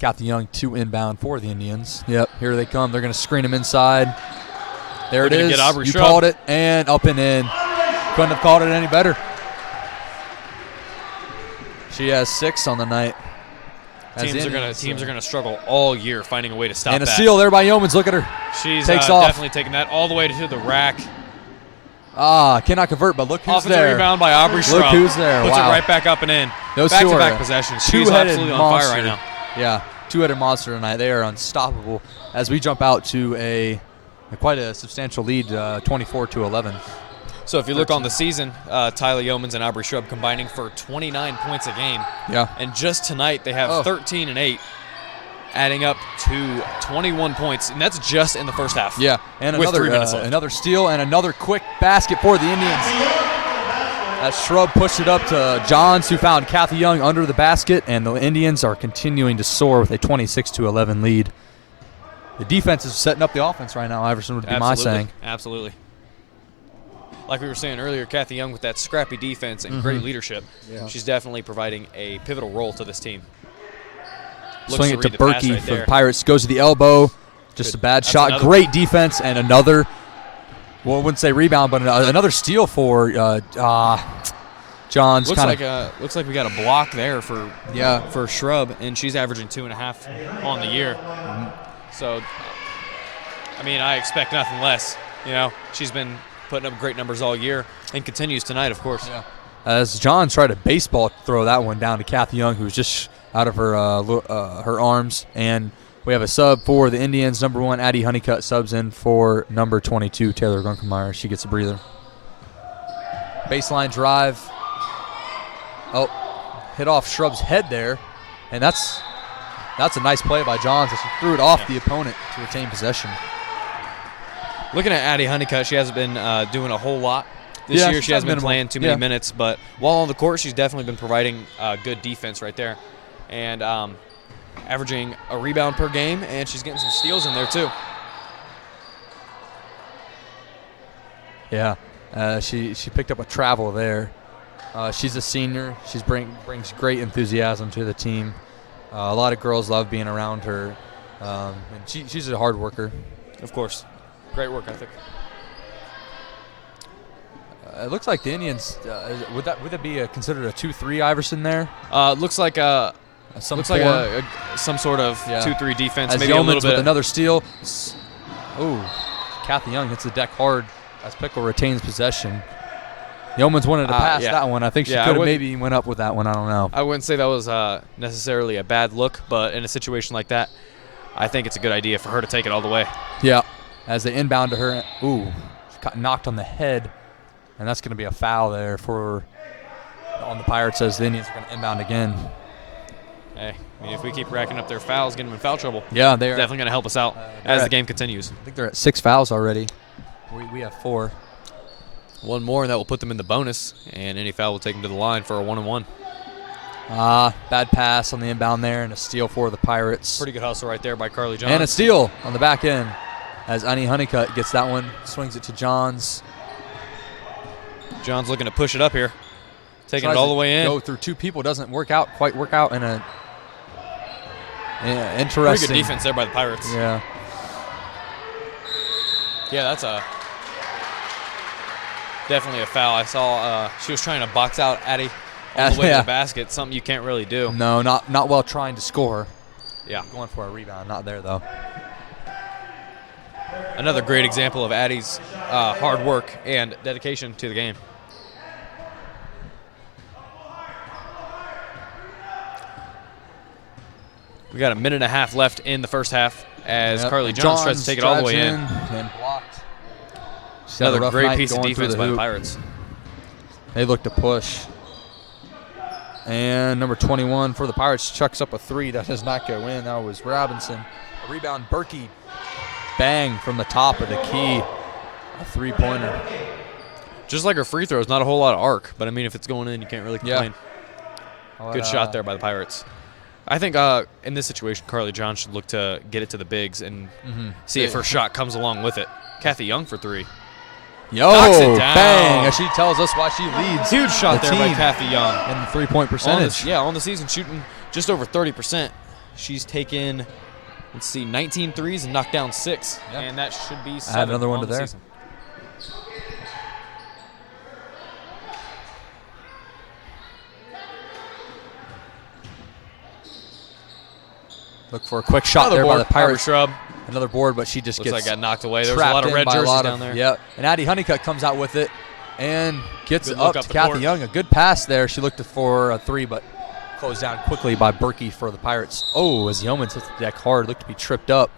Kathy Young to inbound for the Indians. Yep, here they come. They're going to screen him inside. There it is. You called it, and up and in. Couldn't have called it any better. She has 6 on the night. Teams are going to struggle all year finding a way to stop that. And a steal there by Yeomans. Look at her. She's takes off. Definitely taking that all the way to the rack. Cannot convert, but look who's Offensive there. rebound by Aubrey Shrub. Look who's there. Puts it right back up and in. Those back-to-back possessions. She's absolutely on fire right now. Yeah, two-headed monster tonight. They are unstoppable as we jump out to quite a substantial lead, 24-11. So if you look on the season, Tyler Yeomans and Aubrey Shrub combining for 29 points a game. Yeah. And just tonight they have 13 and 8, adding up to 21 points, and that's just in the first half. Yeah, and with 3 minutes left. Another steal and another quick basket for the Indians. As Shrub pushed it up to Johns, who found Kathy Young under the basket, and the Indians are continuing to soar with a 26-11 lead. The defense is setting up the offense right now, Iverson, would be my saying. Absolutely. Like we were saying earlier, Kathy Young with that scrappy defense and great leadership, she's definitely providing a pivotal role to this team. Swing it to Berkey for the Pirates. Goes to the elbow. Just a bad shot. Great defense and another, well, I wouldn't say rebound, but another steal for Johns. Looks like we got a block there for Shrub, and she's averaging 2.5 on the year. So, I mean, I expect nothing less. You know, she's been putting up great numbers all year and continues tonight, of course. Yeah. As Johns tried to baseball throw that one down to Kathy Young, who was just out of her arms. And we have a sub for the Indians. Number 1, Addie Honeycutt subs in for number 22, Taylor Grunkemeyer. She gets a breather. Baseline drive. Oh, hit off Shrub's head there. And that's a nice play by Johns as she threw it off the opponent to retain possession. Looking at Addie Honeycutt, she hasn't been doing a whole lot this year. She hasn't been playing too many minutes, but while on the court, she's definitely been providing good defense right there. And averaging a rebound per game, and she's getting some steals in there too. Yeah, she picked up a travel there. She's a senior. She brings great enthusiasm to the team. A lot of girls love being around her, and she's a hard worker. Of course. Great work ethic. It looks like the Indians, would that be considered a 2-3 Iverson there? Looks like some sort of 2-3 defense. As maybe Yeomans a little bit with another steal. Ooh, Kathy Young hits the deck hard as Piqua retains possession. Yeomans wanted to pass yeah. that one. I think she Yeah, I could have wouldn't- maybe went up with that one. I don't know. I wouldn't say that was necessarily a bad look, but in a situation like that, I think it's a good idea for her to take it all the way. Yeah. As they inbound to her. Ooh. She got knocked on the head. And that's going to be a foul there on the Pirates as the Indians are going to inbound again. Hey, I mean, if we keep racking up their fouls, getting them in foul trouble, Yeah, they're definitely going to help us out as the game continues. I think they're at 6 fouls already. We have 4. One more, and that will put them in the bonus, and any foul will take them to the line for a 1-and-1. Bad pass on the inbound there, and a steal for the Pirates. Pretty good hustle right there by Carly Johns. And a steal on the back end as Annie Honeycutt gets that one, swings it to Johns. John's looking to push it up here, taking Tries it all to the way in. Go through 2 people, doesn't quite work out in a Pretty interesting. good defense there by the Pirates. Yeah. Yeah, that's definitely a foul. I saw she was trying to box out Addie on the way to the basket, something you can't really do. No, not while trying to score. Yeah. Going for a rebound, not there though. Another great example of Addie's hard work and dedication to the game. We got a minute and a half left in the first half as Carly Johns tries to take it all the way in. And blocked. Another great piece of defense by the Pirates. They look to push. And number 21 for the Pirates chucks up a 3. That does not go in. That was Robinson. A rebound, Berkey. Bang from the top of the key. A 3-pointer. Just like her free throws, not a whole lot of arc. But, I mean, if it's going in, you can't really complain. Yeah. Good shot there by the Pirates. I think in this situation, Carly Johns should look to get it to the bigs and see if her shot comes along with it. Kathy Young for 3. Knocks it down. Bang. As she tells us why she leads. Huge shot there by team Kathy Young. And the 3-point percentage. On the season, shooting just over 30%. She's taken, 19 threes and knocked down 6. Yeah. And that should be 7 Add another one on to the there. season. Look for a quick shot Another there board by the Pirates. Shrub. Another board, but she just Looks gets like got knocked away. There was a trapped lot of in red by a jerseys lot down there. Yep. And Addie Honeycutt comes out with it and gets Good it up look to up the Kathy court. Young. A good pass there. She looked for a 3, but closed down quickly by Berkey for the Pirates. Oh, as Yeomans hits the deck hard, looked to be tripped up.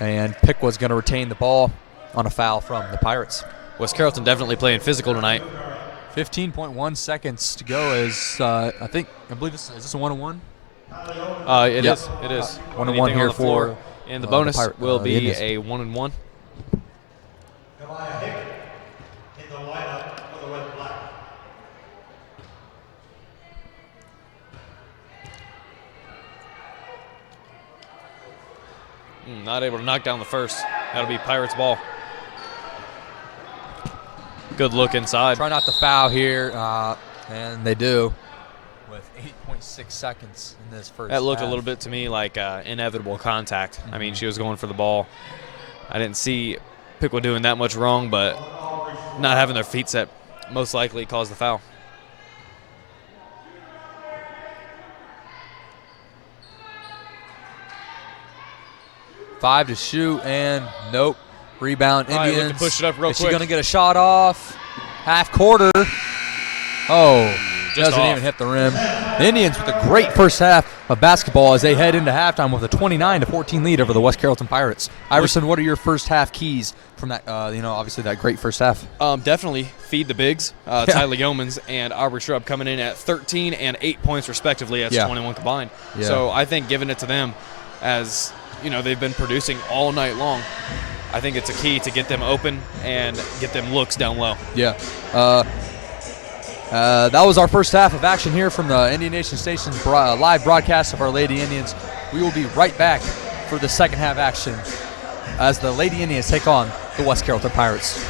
And Piqua's going to retain the ball on a foul from the Pirates. West Carrollton definitely playing physical tonight. 15.1 seconds to go as I believe is this a 1-on-1? It Yep. is. It is. 1-on-1 Anything here on the floor. for And the the bonus will the be Indians. a 1-and-1. Goliath Hickman in the lineup for the Red Black. Not able to knock down the first. That'll be Pirates ball. Good look inside. Try not to foul here, and they do with 8.6 seconds in this first That looked half. a little bit to me like inevitable contact. I mean, she was going for the ball. I didn't see Piqua doing that much wrong, but not having their feet set most likely caused the foul. Five to shoot, and nope. Rebound, All right, Indians. look to push it up real Is she quick. going to get a shot off? Half quarter. Oh, Just doesn't off. even hit the rim. The Indians with a great first half of basketball as they head into halftime with a 29-14 lead over the West Carrollton Pirates. Iverson, what are your first half keys from that? Obviously that great first half. Definitely feed the bigs. Tyler Yeomans and Aubrey Shrub coming in at 13 and 8 points respectively. That's 21 combined. Yeah. So I think giving it to them, as they've been producing all night long, I think it's a key to get them open and get them looks down low. Yeah. That was our first half of action here from the Indian Nation Station's live broadcast of our Lady Indians. We will be right back for the second half action as the Lady Indians take on the West Carrollton Pirates.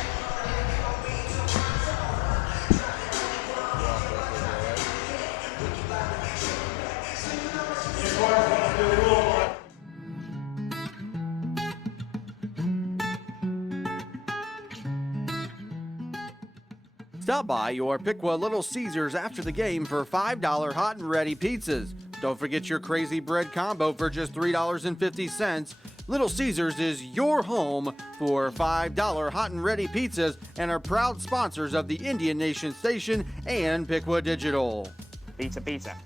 Stop by your Piqua Little Caesars after the game for $5 hot and ready pizzas. Don't forget your crazy bread combo for just $3.50. Little Caesars is your home for $5 hot and ready pizzas and are proud sponsors of the Indian Nation Station and Piqua Digital. Pizza, pizza.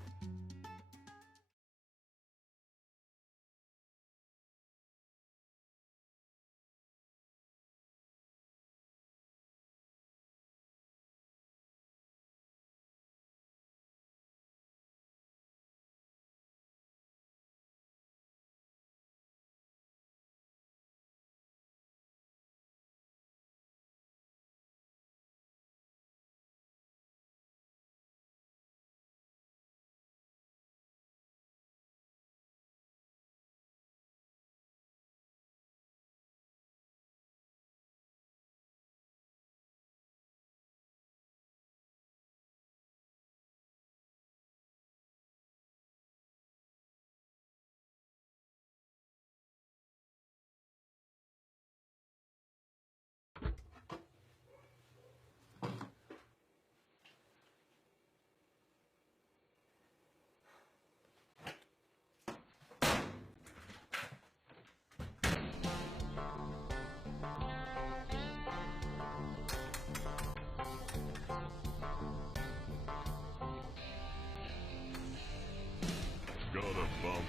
Got a bump?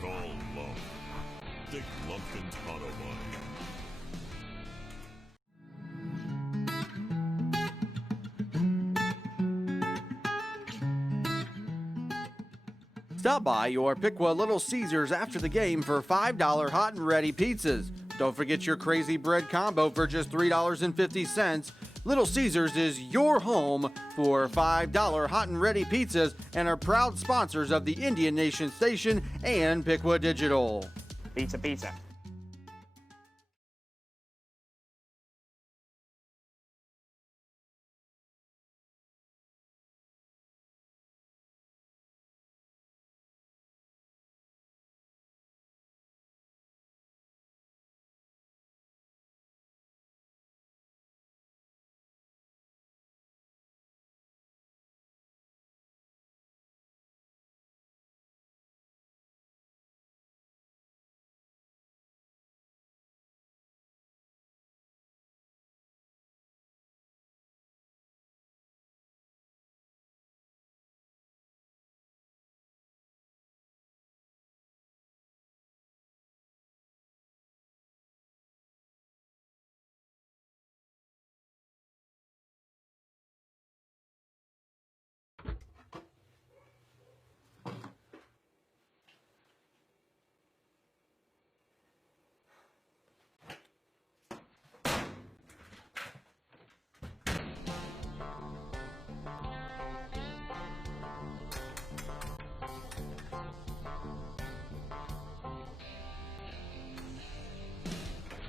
Call lump. Dick Lumpkin's Hotaway. Stop by your Piqua Little Caesars after the game for $5 hot and ready pizzas. Don't forget your crazy bread combo for just $3.50. Little Caesars is your home for $5 hot and ready pizzas and are proud sponsors of the Indian Nation Station and Piqua Digital. Pizza, pizza.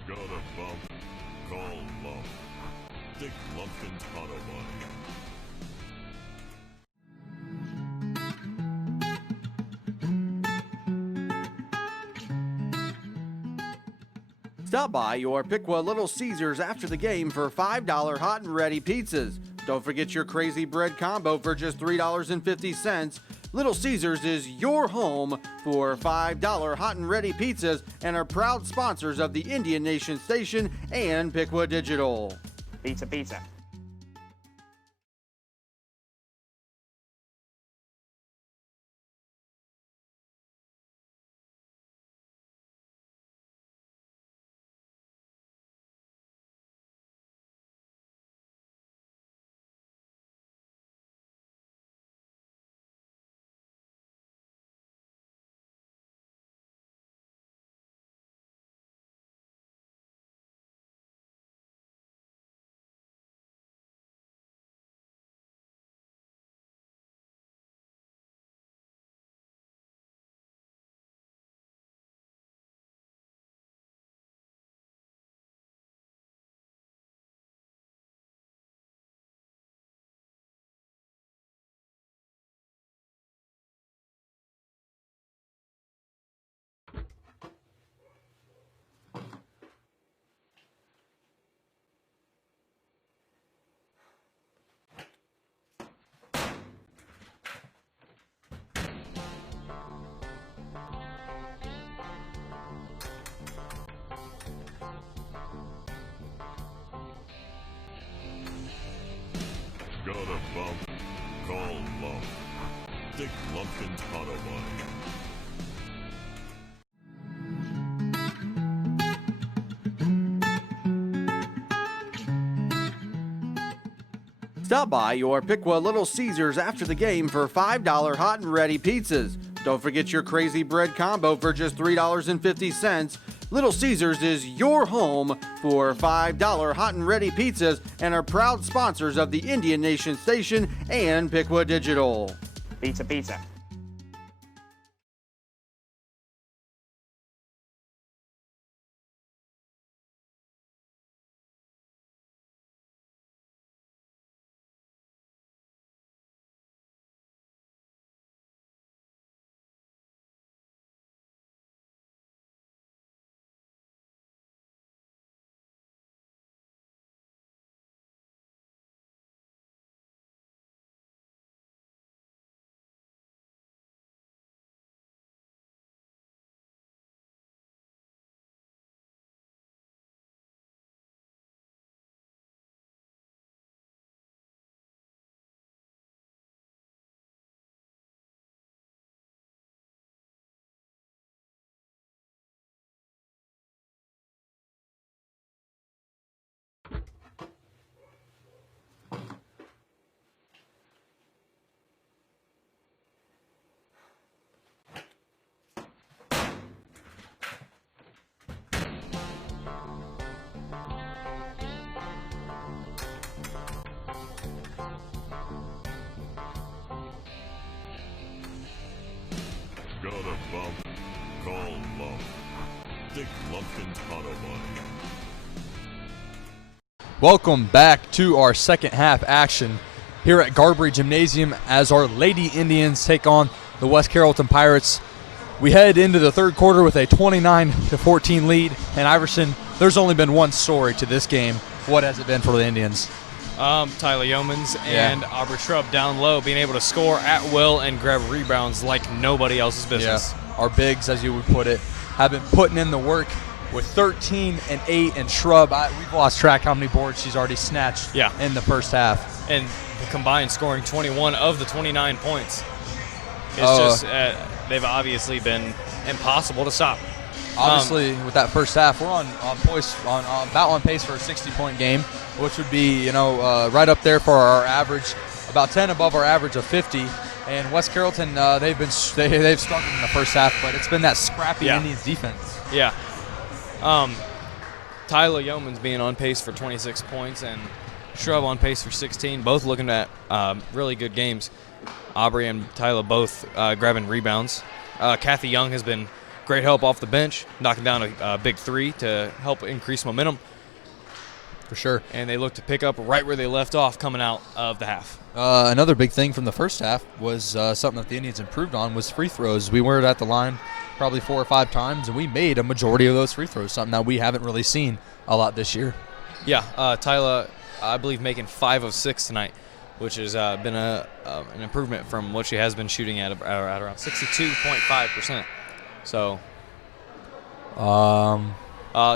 Got a bump? Call lump. Dick Lumpkin's Hotaway. Stop by your Piqua Little Caesars after the game for $5 hot and ready pizzas. Don't forget your crazy bread combo for just $3.50. Little Caesars is your home for $5 hot and ready pizzas and are proud sponsors of the Indian Nation Station and Piqua Digital. Pizza, pizza. Dick Lumpkin Autobahn. Stop by your Piqua Little Caesars after the game for $5 hot and ready pizzas. Don't forget your crazy bread combo for just $3.50. Little Caesars is your home for $5 hot and ready pizzas and are proud sponsors of the Indian Nation Station and Piqua Digital. Pizza, pizza. Got a bump? Call Lump. Dick Lumpkin's Autobahn. Welcome back to our second half action here at Garbury Gymnasium as our Lady Indians take on the West Carrollton Pirates. We head into the third quarter with a 29-14 lead. And Iverson, there's only been one story to this game. What has it been for the Indians? Tyler Yeomans and Aubrey Shrub down low, being able to score at will and grab rebounds like nobody else's business. Yeah. Our bigs, as you would put it, have been putting in the work with 13 and 8, and Shrub, we've lost track how many boards she's already snatched in the first half. And the combined scoring 21 of the 29 points. It's they've obviously been impossible to stop. Obviously, with that first half, we're about on pace for a 60-point game, which would be, right up there for our average, about 10 above our average of 50. And West Carrollton, they've struggled in the first half, but it's been that scrappy Indians defense. Yeah. Tyler Yeomans being on pace for 26 points and Shrub on pace for 16, both looking at really good games. Aubrey and Tyler both grabbing rebounds. Kathy Young has been great help off the bench, knocking down a big three to help increase momentum. For sure. And they look to pick up right where they left off coming out of the half. Another big thing from the first half was something that the Indians improved on was free throws. We were at the line probably 4 or 5 times, and we made a majority of those free throws, something that we haven't really seen a lot this year. Yeah, Tyler, I believe, making 5 of 6 tonight, which has been an improvement from what she has been shooting at around 62.5%. So,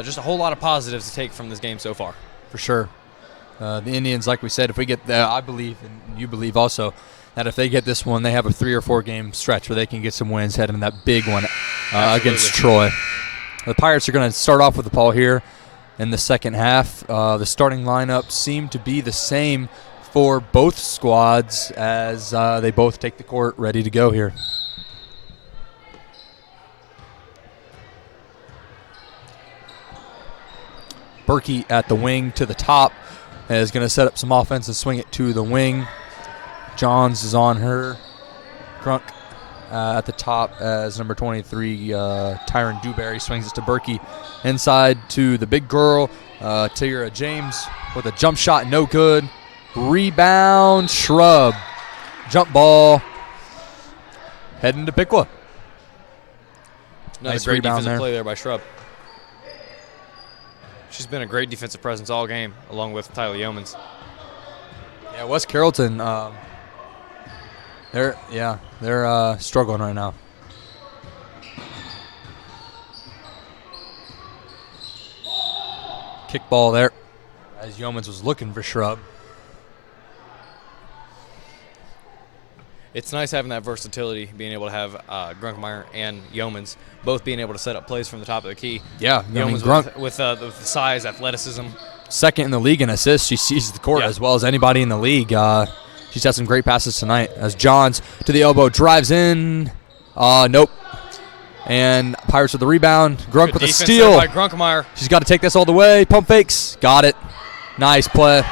just a whole lot of positives to take from this game so far. For sure. The Indians, like we said, if we get that, I believe, and you believe also, that if they get this one, they have a 3 or 4 game stretch where they can get some wins heading to that big one against Troy. The Pirates are going to start off with the ball here in the second half. The starting lineup seemed to be the same for both squads as they both take the court ready to go here. Berkey at the wing to the top is going to set up some offense and swing it to the wing. Johns is on her. Crunk at the top as number 23, Tyron Dewberry swings it to Berkey. Inside to the big girl, Tara James with a jump shot, no good. Rebound, Shrub. Jump ball. Heading to Piqua. Another great defensive play there by Shrub. She's been a great defensive presence all game, along with Tyler Yeomans. Yeah, West Carrollton, they're struggling right now. Kick ball there, as Yeomans was looking for Shrub. It's nice having that versatility, being able to have Grunkmeyer and Yeomans both being able to set up plays from the top of the key. Yeah, Yeomans with the size, athleticism. Second in the league in assists. She sees the court as well as anybody in the league. She's had some great passes tonight as Johns to the elbow, drives in. Nope. And Pirates with the rebound. Grunk with a steal. By Grunkmeyer. She's got to take this all the way. Pump fakes. Got it. Nice play.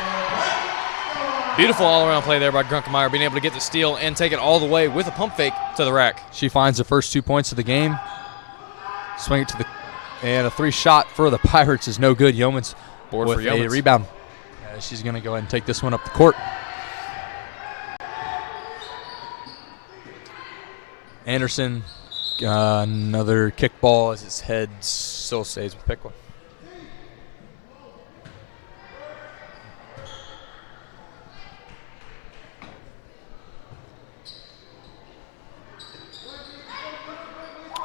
Beautiful all-around play there by Grunkmeyer, being able to get the steal and take it all the way with a pump fake to the rack. She finds the first 2 points of the game. Swing it to the and a 3-shot for the Pirates is no good. Yeomans Board with for Yeomans. a rebound. She's going to go ahead and take this one up the court. Anderson, another kickball as his head still stays with Piqua.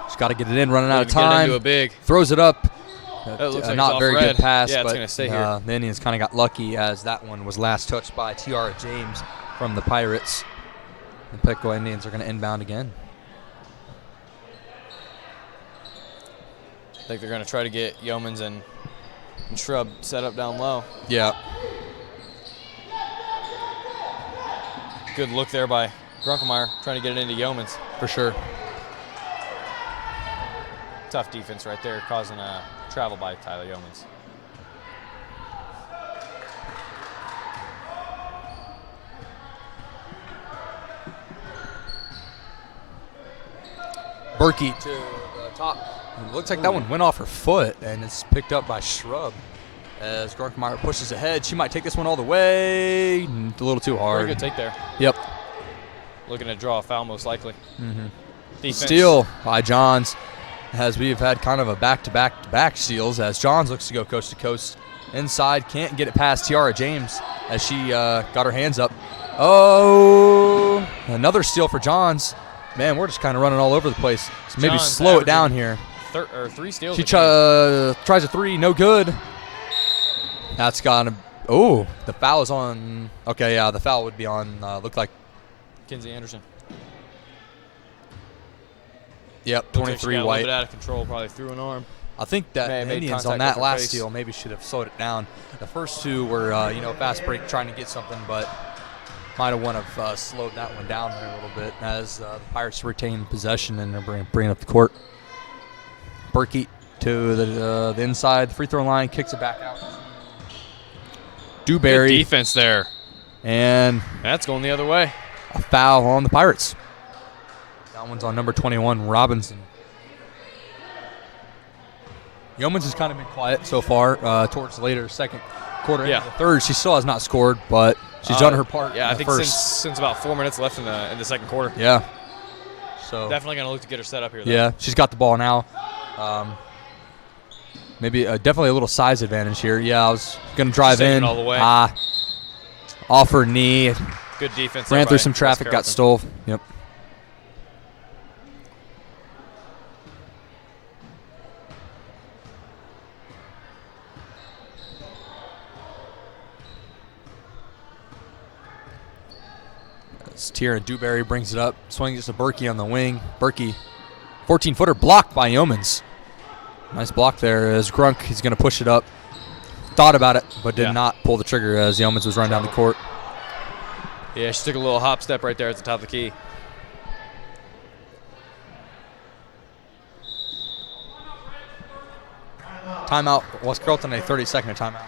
She's got to get it in, running out of time. Get into a big. Throws it up. Looks like Not it's very off red. good pass, Yeah, it's but gonna stay here. the Indians kind of got lucky as that one was last touched by Tiara James from the Pirates. The Piqua Indians are going to inbound again. I think they're going to try to get Yeomans and Shrub set up down low. Yeah. Good look there by Grunkmeyer, trying to get it into Yeomans. For sure. Tough defense right there, causing a travel by Tyler Yeomans. Berkey to the top. It looks like that one went off her foot, and it's picked up by Shrub. As Grunkmeyer pushes ahead, she might take this one all the way. A little too hard. Pretty good take there. Yep. Looking to draw a foul most likely. Defense. Steal by Johns, as we've had kind of a back-to-back steals, as Johns looks to go coast to coast. Inside, can't get it past Tiara James as she got her hands up. Oh, another steal for Johns. Man, we're just kind of running all over the place. So maybe Johns slow it down here. 3 steals. She tries a three, no good. That's got to. Oh, the foul is on. Okay, yeah, the foul would be on. Looked like. Kinsey Anderson. Yep, Looks like she 23 got a white. little bit out of control, probably through an arm. I think that Made Indians contact on that with her last face. steal maybe should have slowed it down. The first two were, fast break trying to get something, but might have want to have slowed that one down there a little bit as the Pirates retain possession and they're bringing up the court. Berkey to the inside, the free throw line, kicks it back out. Dewberry. Good defense there. And That's going the other way. a foul on the Pirates. That one's on number 21, Robinson. Yeomans has kind of been quiet so far towards the later second quarter. Yeah. Into the third, she still has not scored, but she's done her part. Yeah, in I the think first. since about 4 minutes left in the second quarter. Yeah. So Definitely going to look to get her set up here, though. yeah, she's got the ball now. Maybe definitely a little size advantage here. Yeah, I was going to drive Sending in. it all the way. Off her knee. Good defense. Ran there through by some West traffic, got Carrollton. stole. Yep. As Tierra Dewberry brings it up, swings it to Berkey on the wing. Berkey, 14-footer blocked by Yeomans. Nice block there as Grunk is going to push it up. Thought about it, but did not pull the trigger as Yeomans was running down the court. Yeah, she took a little hop step right there at the top of the key. Timeout. West Carrollton, a 30-second timeout.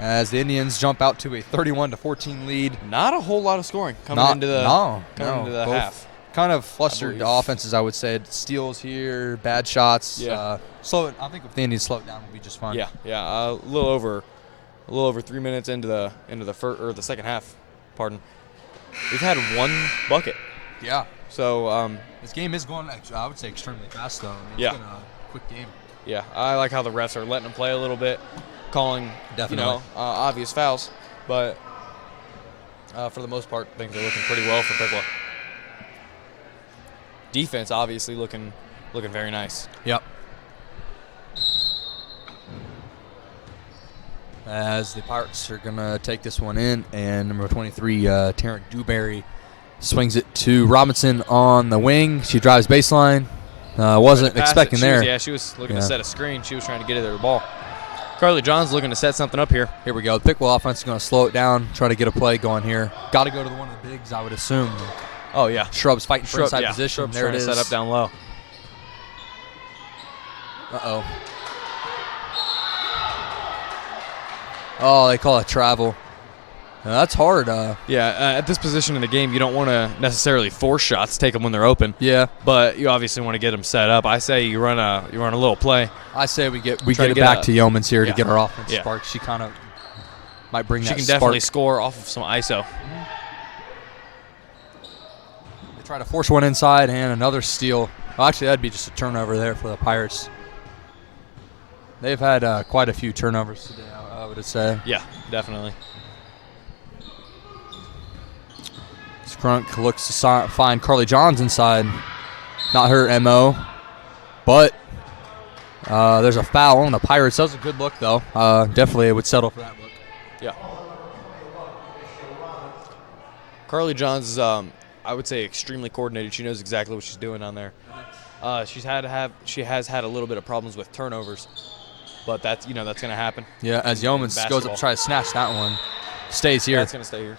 As the Indians jump out to a 31-14 lead. Not a whole lot of scoring coming into the both half. Kind of flustered believe. offenses, I would say. Steals here, bad shots. Yeah. I think if the Indians slow it down, we'll be just fine. Yeah, a little over 3 minutes into the second half. Pardon. We've had one bucket. Yeah. So This game is going, I would say, extremely fast, though. I mean, Yeah. It's been a quick game. yeah, I like how the refs are letting them play a little bit, calling Definitely. obvious fouls, but for the most part, things are looking pretty well for Piqua. Defense obviously looking very nice. Yep. as the Pirates are going to take this one in, and number 23, Taryn Dewberry, swings it to Robinson on the wing. She drives baseline. Wasn't expecting there. She was looking to set a screen. She was trying to get it to the ball. Carly John's looking to set something up here. Here we go. The Piqua offense is going to slow it down, try to get a play going here. Got to go to one of the bigs, I would assume. Oh, yeah. Shrubs fighting for inside position. Shrubs there it is. Set up down low. Uh-oh. Oh, they call it travel. Now, that's hard. At this position in the game, you don't want to necessarily force shots, take them when they're open. Yeah. But you obviously want to get them set up. I say you run a little play. I say we get it back to Yeomans here to get our offense spark. She kind of might bring that spark. She can spark. definitely score off of some ISO. They try to force one inside and another steal. Well, actually, that'd be just a turnover there for the Pirates. They've had quite a few turnovers today, I would say. Yeah, definitely. Scrunk looks to find Carly Johns inside. Not her MO, but there's a foul on the Pirates. That was a good look, though. Definitely would settle for that look. Yeah. Carly Johns is, I would say, extremely coordinated. She knows exactly what she's doing down there. She has had a little bit of problems with turnovers, but that's going to happen. Yeah, as Yeomans goes up to try to snatch that one, stays here. That's going to stay here.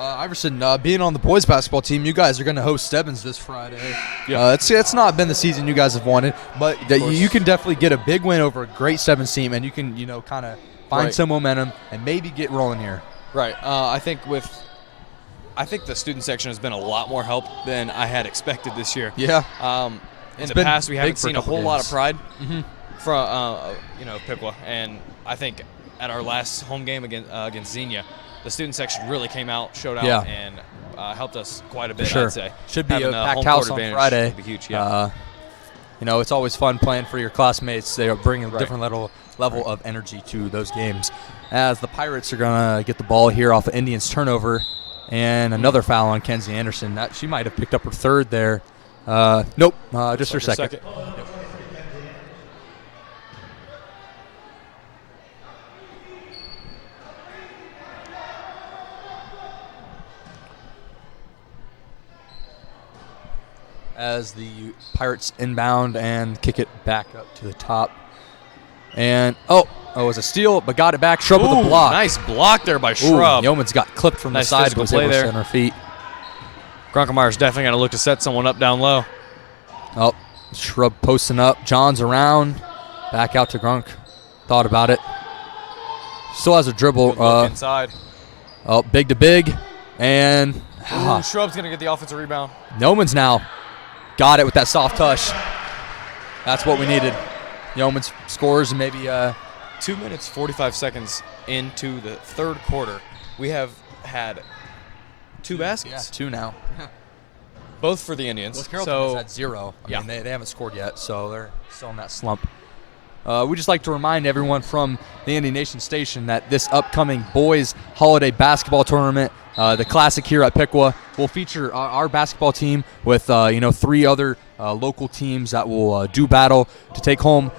Iverson, being on the boys basketball team, you guys are going to host Stebbins this Friday. Yeah. It's not been the season you guys have wanted, but you can definitely get a big win over a great Stebbins team, and you can kind of find some momentum and maybe get rolling here. Right. I think the student section has been a lot more help than I had expected this year. Yeah. In the past, we haven't seen a whole lot of pride from Piqua, and I think at our last home game against Xenia, the student section really came out, showed out, and helped us quite a bit. Sure. I'd say Should be a packed house on Friday. Would be huge. Yeah. It's always fun playing for your classmates. They are bringing a different level of energy to those games. As the Pirates are gonna get the ball here off of Indians' turnover, and another foul on Kenzie Anderson. That she might have picked up her third there. Nope, just her second. As the Pirates inbound and kick it back up to the top. And, it was a steal, but got it back. Shrub with a block. Nice block there by Shrub. Yeomans got clipped from the side, was able to set her feet. Gronkemeier's definitely going to look to set someone up down low. Oh, Shrub posting up. John's around. Back out to Gronk. Thought about it. Still has a dribble. Inside. Oh, big to big. And Shrub's going to get the offensive rebound. Yeomans now. Got it with that soft touch. That's what we needed. Yeomans scores and maybe 2 minutes, 45 seconds into the third quarter. We have had two baskets. Yeah, two now. Both for the Indians. Well, Carrollton is at 0. I mean, they haven't scored yet, so they're still in that slump. We just like to remind everyone from the Indian Nation Station that this upcoming boys holiday basketball tournament, the Classic here at Piqua, will feature our basketball team with 3 other local teams that will do battle to take home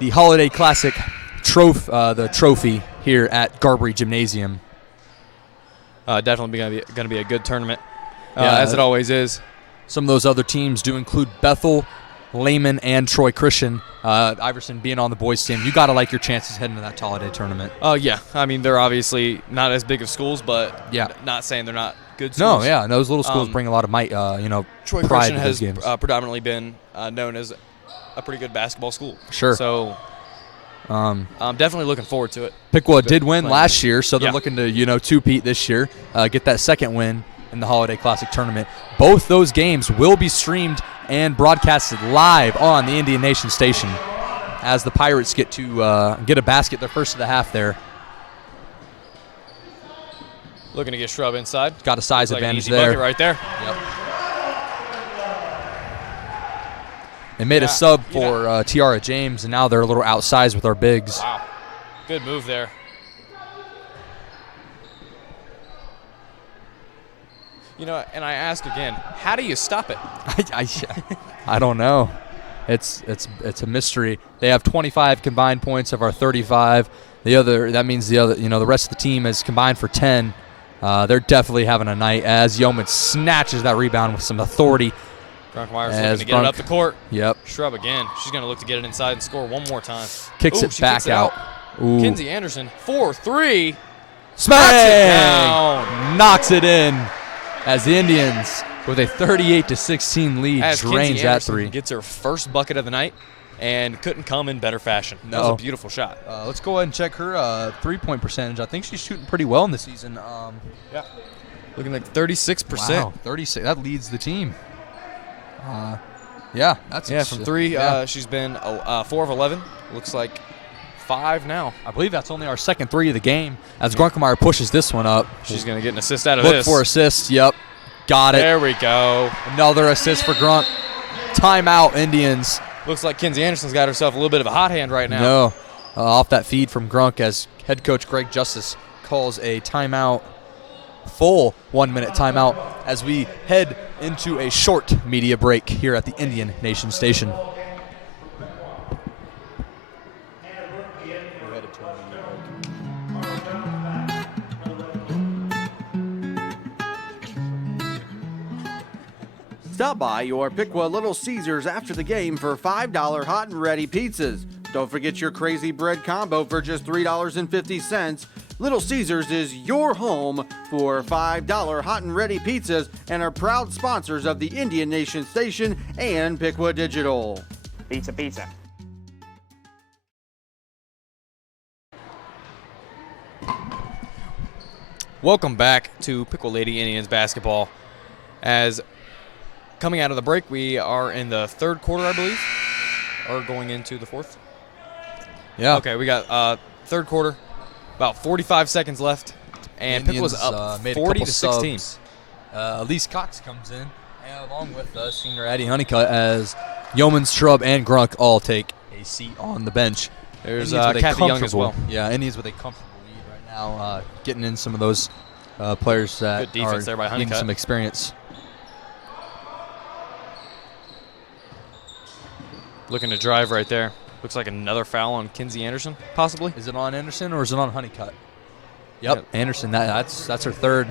the Holiday Classic trophy here at Garbury Gymnasium. Definitely going to be a good tournament, as it always is. Some of those other teams do include Bethel, Lehman, and Troy Christian. Iverson being on the boys team, you got to like your chances heading to that holiday tournament. Yeah. I mean, they're obviously not as big of schools, but not saying they're not good schools. No, those little schools bring a lot of might, Troy pride Christian to has those games. Predominantly been known as a pretty good basketball school. Sure. So I'm definitely looking forward to it. Piqua did win last year, so they're looking to, two-peat this year, get that second win in the Holiday Classic tournament. Both those games will be streamed and broadcasted live on the Indian Nation Station as the Pirates get to get a basket, their first of the half there. Looking to get Shrub inside. Got a size Looks advantage like an easy there. bucket right there. Yep. They made a sub for Tiara James, and now they're a little outsized with our bigs. Wow. Good move there. And I ask again, how do you stop it? I don't know. It's a mystery. They have 25 combined points of our 35. That means the rest of the team is combined for 10. They're definitely having a night as Yeoman snatches that rebound with some authority. Grunkemeier's looking to get it up the court. Yep. Shrub again. She's going to look to get it inside and score one more time. Kicks it back out. Ooh. Kinsey Anderson, 4-3. Smash! Knocks it in as the Indians, with a 38-16 lead, as drains Kinsey that Anderson three. Gets her first bucket of the night and couldn't come in better fashion. That was a beautiful shot. Let's go ahead and check her three-point percentage. I think she's shooting pretty well in the season. Yeah. Looking like 36%. Wow, 36. That leads the team. Yeah, that's from three. She's been 4 of 11. Looks like 5 now. I believe that's only our second three of the game. As Grunkemeyer pushes this one up, she's going to get an assist out of this. this. Look for assist. Yep, got it. There we go. Another assist for Grunk. Timeout, Indians. Looks like Kinsey Anderson's got herself a little bit of a hot hand right now. No, off that feed from Grunk as head coach Greg Justice calls a timeout. Full 1 minute timeout as we head into a short media break here at the Indian Nation Station. Stop by your Piqua Little Caesars after the game for $5 hot and ready pizzas. Don't forget your crazy bread combo for just $3.50. Little Caesars is your home for $5 hot and ready pizzas and are proud sponsors of the Indian Nation Station and Piqua Digital. Pizza, pizza. Welcome back to Piqua Lady Indians basketball. As coming out of the break, we are in the third quarter, I believe, or going into the fourth. Yeah. Okay, we got third quarter, about 45 seconds left, and Piqua's up 40-16. Elise Cox comes in, and along with senior Addie Honeycutt, as Yeoman, Shrub, and Grunk all take a seat on the bench. There's Kathy Young as well. Yeah, Indians with a comfortable lead right now, getting in some of those players that Good defense there by are getting Honeycutt. some experience. Looking to drive right there. Looks like another foul on Kinsey Anderson, possibly. Is it on Anderson or is it on Honeycutt? Yep, Anderson. That's her third.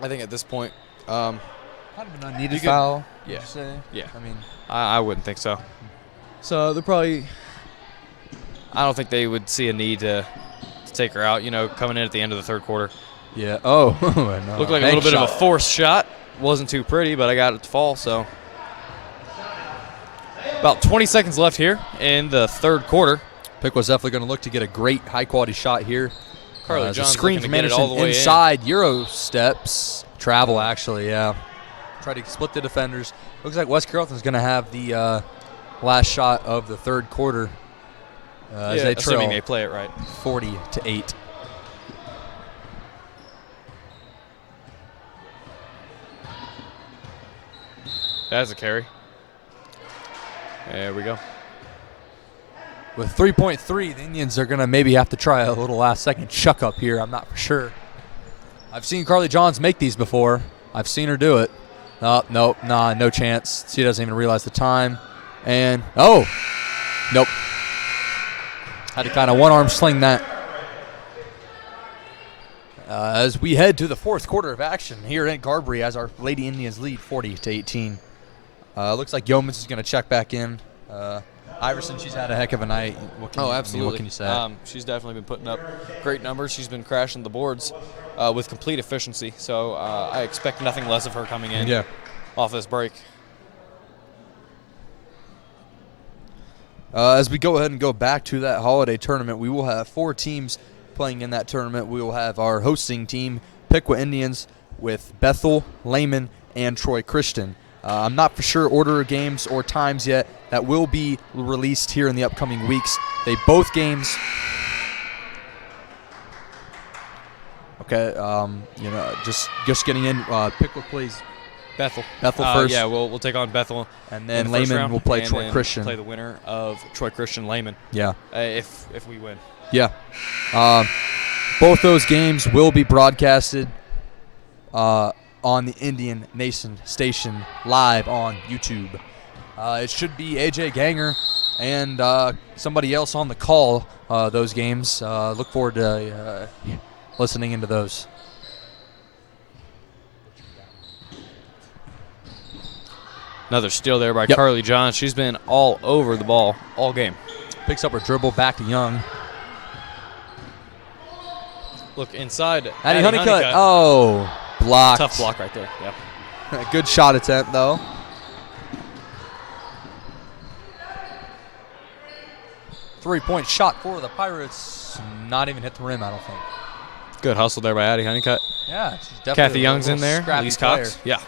I think at this point, kind of an unneeded foul. Yeah. Would you say? Yeah. I mean, I wouldn't think so. So they're probably. I don't think they would see a need to take her out. Coming in at the end of the third quarter. Yeah. Oh. No. Looked like a little bit of a forced shot. Wasn't too pretty, but I got it to fall. So. About 20 seconds left here in the third quarter. Piqua's definitely going to look to get a great high-quality shot here. Carly John's screen looking from to get it Anderson all the way inside, Euro steps. Travel, actually, yeah. Try to split the defenders. Looks like West Carrollton's going to have the last shot of the third quarter. As they trail assuming they play it right. 40-8. That's a carry. There we go. With 3.3, the Indians are going to maybe have to try a little last-second chuck up here. I'm not for sure. I've seen Carly Johns make these before. I've seen her do it. No chance. She doesn't even realize the time. And, nope. Had to kind of one-arm sling that. As we head to the fourth quarter of action here at Garbary as our Lady Indians lead 40-18. Looks like Yeomans is going to check back in. Iverson, she's had a heck of a night. Absolutely. What can you say? She's definitely been putting up great numbers. She's been crashing the boards with complete efficiency. So I expect nothing less of her coming in off this break. As we go ahead and go back to that holiday tournament, we will have 4 teams playing in that tournament. We will have our hosting team, Piqua Indians, with Bethel, Lehman, and Troy Christian. I'm not for sure order of games or times yet. That will be released here in the upcoming weeks. Both games. Okay, just getting in. Piqua plays Bethel first. Yeah, we'll take on Bethel, and then in the Lehman will play Troy Christian. Play the winner of Troy Christian Lehman. Yeah. If we win. Yeah. Both those games will be broadcasted on the Indian Nation Station live on YouTube. It should be AJ Ganger and somebody else on the call those games. Look forward to listening into those. Another steal there by Carly Johns. She's been all over the ball all game. Picks up her dribble, back to Young. Look inside. Addie Honeycutt. Oh, blocked. Tough block right there. Yep. Good shot attempt, though. Three-point shot for the Pirates. Not even hit the rim, I don't think. Good hustle there by Addie Honeycutt. Yeah, she's definitely Kathy Young's in there. Elise Cox. Player. Yeah.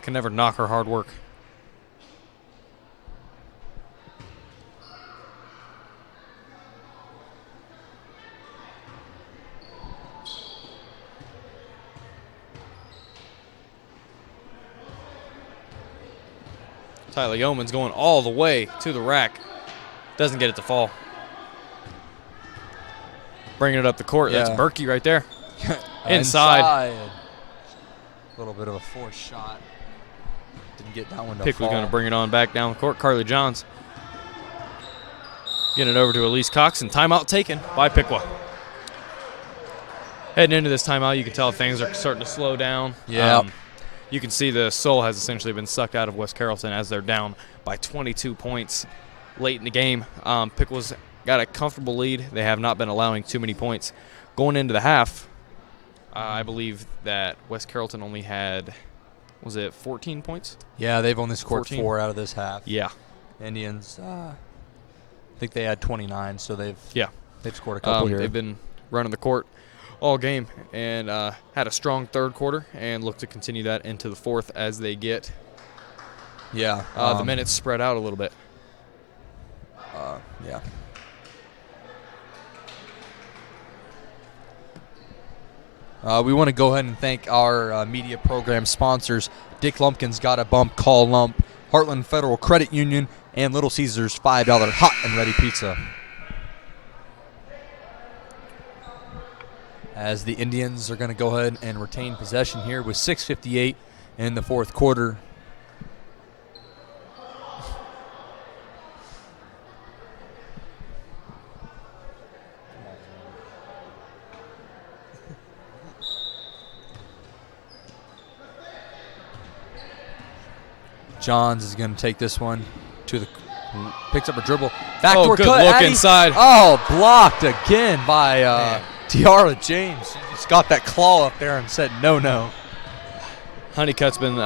Can never knock her hard work. Tyler Yeoman's going all the way to the rack. Doesn't get it to fall. Bringing it up the court. Yeah. That's Berkey right there. Inside. A little bit of a forced shot. Didn't get that one to Pick fall. was going to bring it on back down the court. Carly Johns getting it over to Elise Cox, and timeout taken by Piqua. Heading into this timeout, you can tell things are starting to slow down. Yeah. You can see the soul has essentially been sucked out of West Carrollton as they're down by 22 points late in the game. Piqua's got a comfortable lead. They have not been allowing too many points. Going into the half, I believe that West Carrollton only had, was it 14 points? Yeah, they've only scored 14? 4 out of this half. Yeah. Indians, I think they had 29, so they've scored a couple here. They've been running the court all game and had a strong third quarter and look to continue that into the fourth as they get the minutes spread out a little bit. Yeah. We want to go ahead and thank our media program sponsors, Dick Lumpkin's Got a Bump, Call Lump, Heartland Federal Credit Union, and Little Caesars $5 hot and ready pizza. As the Indians are going to go ahead and retain possession here with 6:58 in the fourth quarter. Johns is going to take this one to the picks up a dribble. Backdoor good cut. look Addie. inside. Oh, blocked again by Tiara James. She just got that claw up there and said no. Honeycutt's been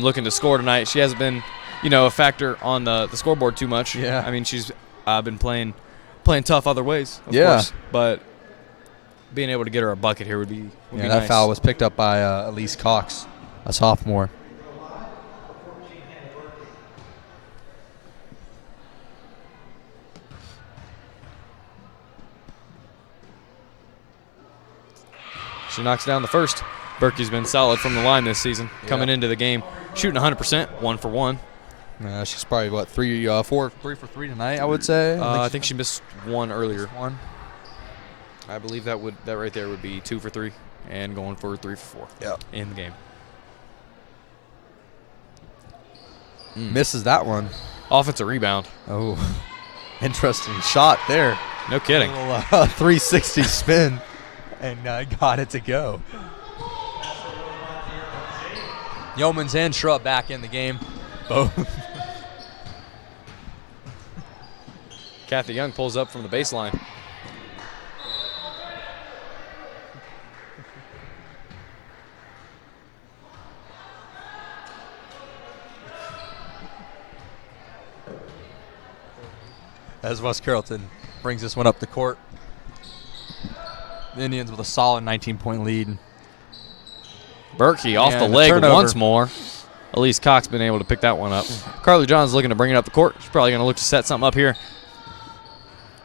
looking to score tonight. She hasn't been, a factor on the scoreboard too much. Yeah. I mean, she's been playing tough other ways, of Yeah. course. But being able to get her a bucket here would be That nice. foul was picked up by Elise Cox, a sophomore. She knocks down the first. Berkey's been solid from the line this season. Coming into the game, shooting 100%, 1 for 1. She's probably, 3 for 3 tonight, I would say. I think she missed one earlier. One. I believe that right there would be 2 for 3 and going for 3 for 4 in the game. Misses that one. Offensive rebound. Oh, interesting shot there. No kidding. A little 360 spin and got it to go. Yeomans and Shrub back in the game. Both. Kathy Young pulls up from the baseline. As West Carrollton brings this one up the court. The Indians with a solid 19-point lead. Berkey off the And a leg turnover. once more. Elise Cox been able to pick that one up. Carly Johns looking to bring it up the court. She's probably going to look to set something up here.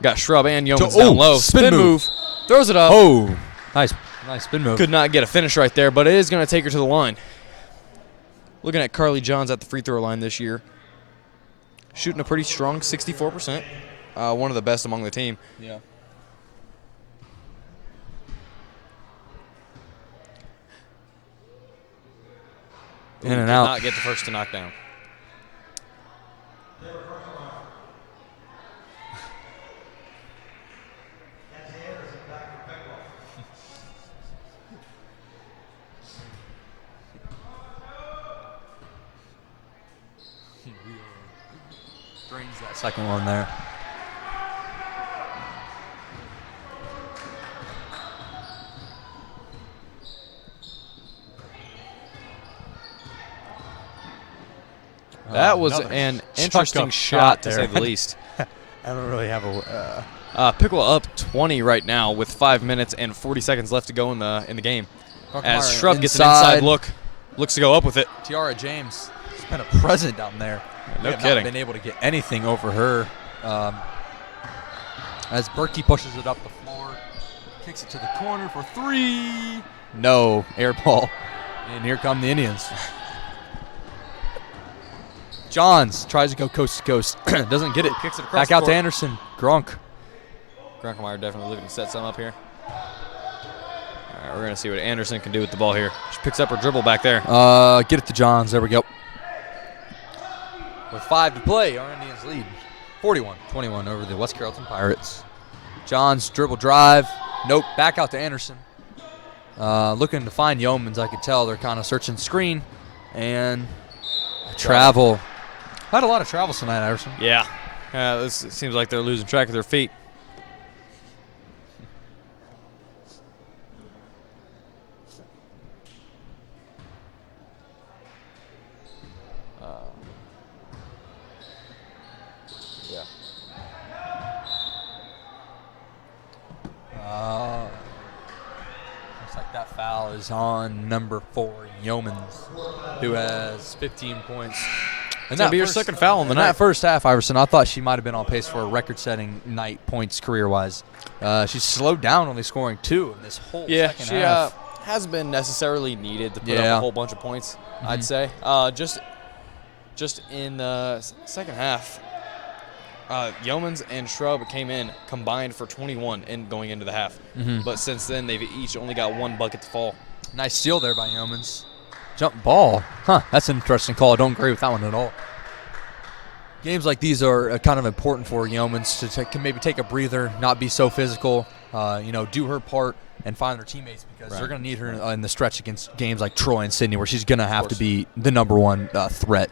Got Shrub and Yeomans down low. Spin move. Throws it up. Oh, nice spin move. Could not get a finish right there, but it is going to take her to the line. Looking at Carly Johns at the free throw line this year. Shooting a pretty strong 64%. One of the best among the team. Yeah. In and Did out. not get the first to knock down. Drains that second one there. That was Another an chuck interesting up shot, to there. say the least. I don't really have a. Piqua up 20 right now with 5 minutes and 40 seconds left to go in the game. As Shrub gets an inside look, looks to go up with it. Tiara James has been a present down there. No We have kidding. not been able to get anything over her. As Berkey pushes it up the floor, kicks it to the corner for 3. No, air ball. And here come the Indians. Johns tries to go coast to coast. Doesn't get it. Kicks it across Back the out to court. Anderson. Gronk. Grunkemeyer definitely looking to set some up here. All right, we're going to see what Anderson can do with the ball here. She picks up her dribble back there. Get it to Johns. There we go. With 5 to play, our Indians lead 41-21 over the West Carrollton Pirates. Johns dribble drive. Nope. Back out to Anderson. Looking to find Yeomans. I could tell they're kind of searching screen. And travel. Had a lot of travels tonight, Iverson. Yeah. This seems like they're losing track of their feet. Looks like that foul is on number 4, Yeomans, who has 15 points. And That'll be your second foul in the in night. that first half, Iverson, I thought she might have been on pace for a record-setting night points career-wise. She slowed down, only scoring 2 in this whole second she half. hasn't been necessarily needed to put up Yeah. a whole bunch of points, I'd say. Just in the second half, Yeomans and Shrub came in combined for 21 in going into the half. But since then, they've each only got 1 bucket to fall. Nice steal there by Yeomans. Jump ball. Huh, that's an interesting call. I don't agree with that one at all. Games like these are kind of important for Yeomans to maybe take a breather, not be so physical, do her part and find her teammates because they're going to need her in the stretch against games like Troy and Sydney where she's going to have to be the number 1 threat.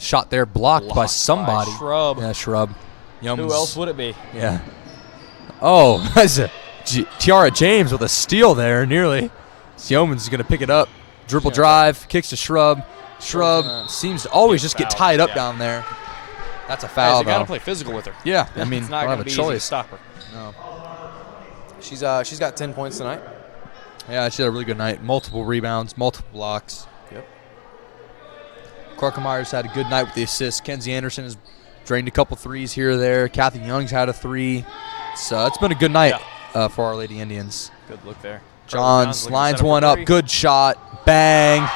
Shot there blocked by somebody. Shrub. Yeah, Shrub. Yeomans. Who else would it be? Yeah. Oh, that's a Tiara James with a steal there, nearly. Yeomans is going to pick it up. Dribble drive, kicks to Shrub. Shrub seems to always just get tied up down there. That's a foul, You got to though. play physical with her. Yeah, I mean, it's not don't going have to a be easy to choice. stop her. No. She's got 10 points tonight. Yeah, she had a really good night. Multiple rebounds, multiple blocks. Yep. Clark-Myers had a good night with the assists. Kenzie Anderson has drained a couple threes here or there. Kathy Young's had a 3. So it's been a good night for our Lady Indians. Good look there. Johns looking to lines set up one for up. 3. Good shot. Bang.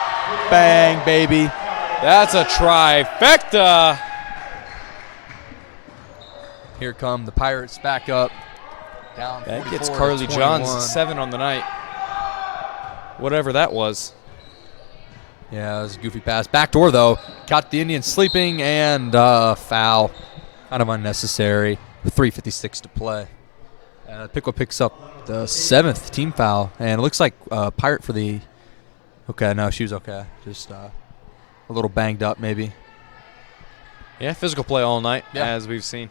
Bang, baby. That's a trifecta. Here come the Pirates back up. Down That 44 gets to Carly 21. Johns 7 on the night. Whatever that was. Yeah, it was a goofy pass. Backdoor, though. Caught the Indians sleeping and foul. Kind of unnecessary. With 3:56 to play. Piqua picks up the 7th team foul. And it looks like Pirate for the... Okay, no, she was okay. Just a little banged up, maybe. Yeah, physical play all night, Yeah. as we've seen.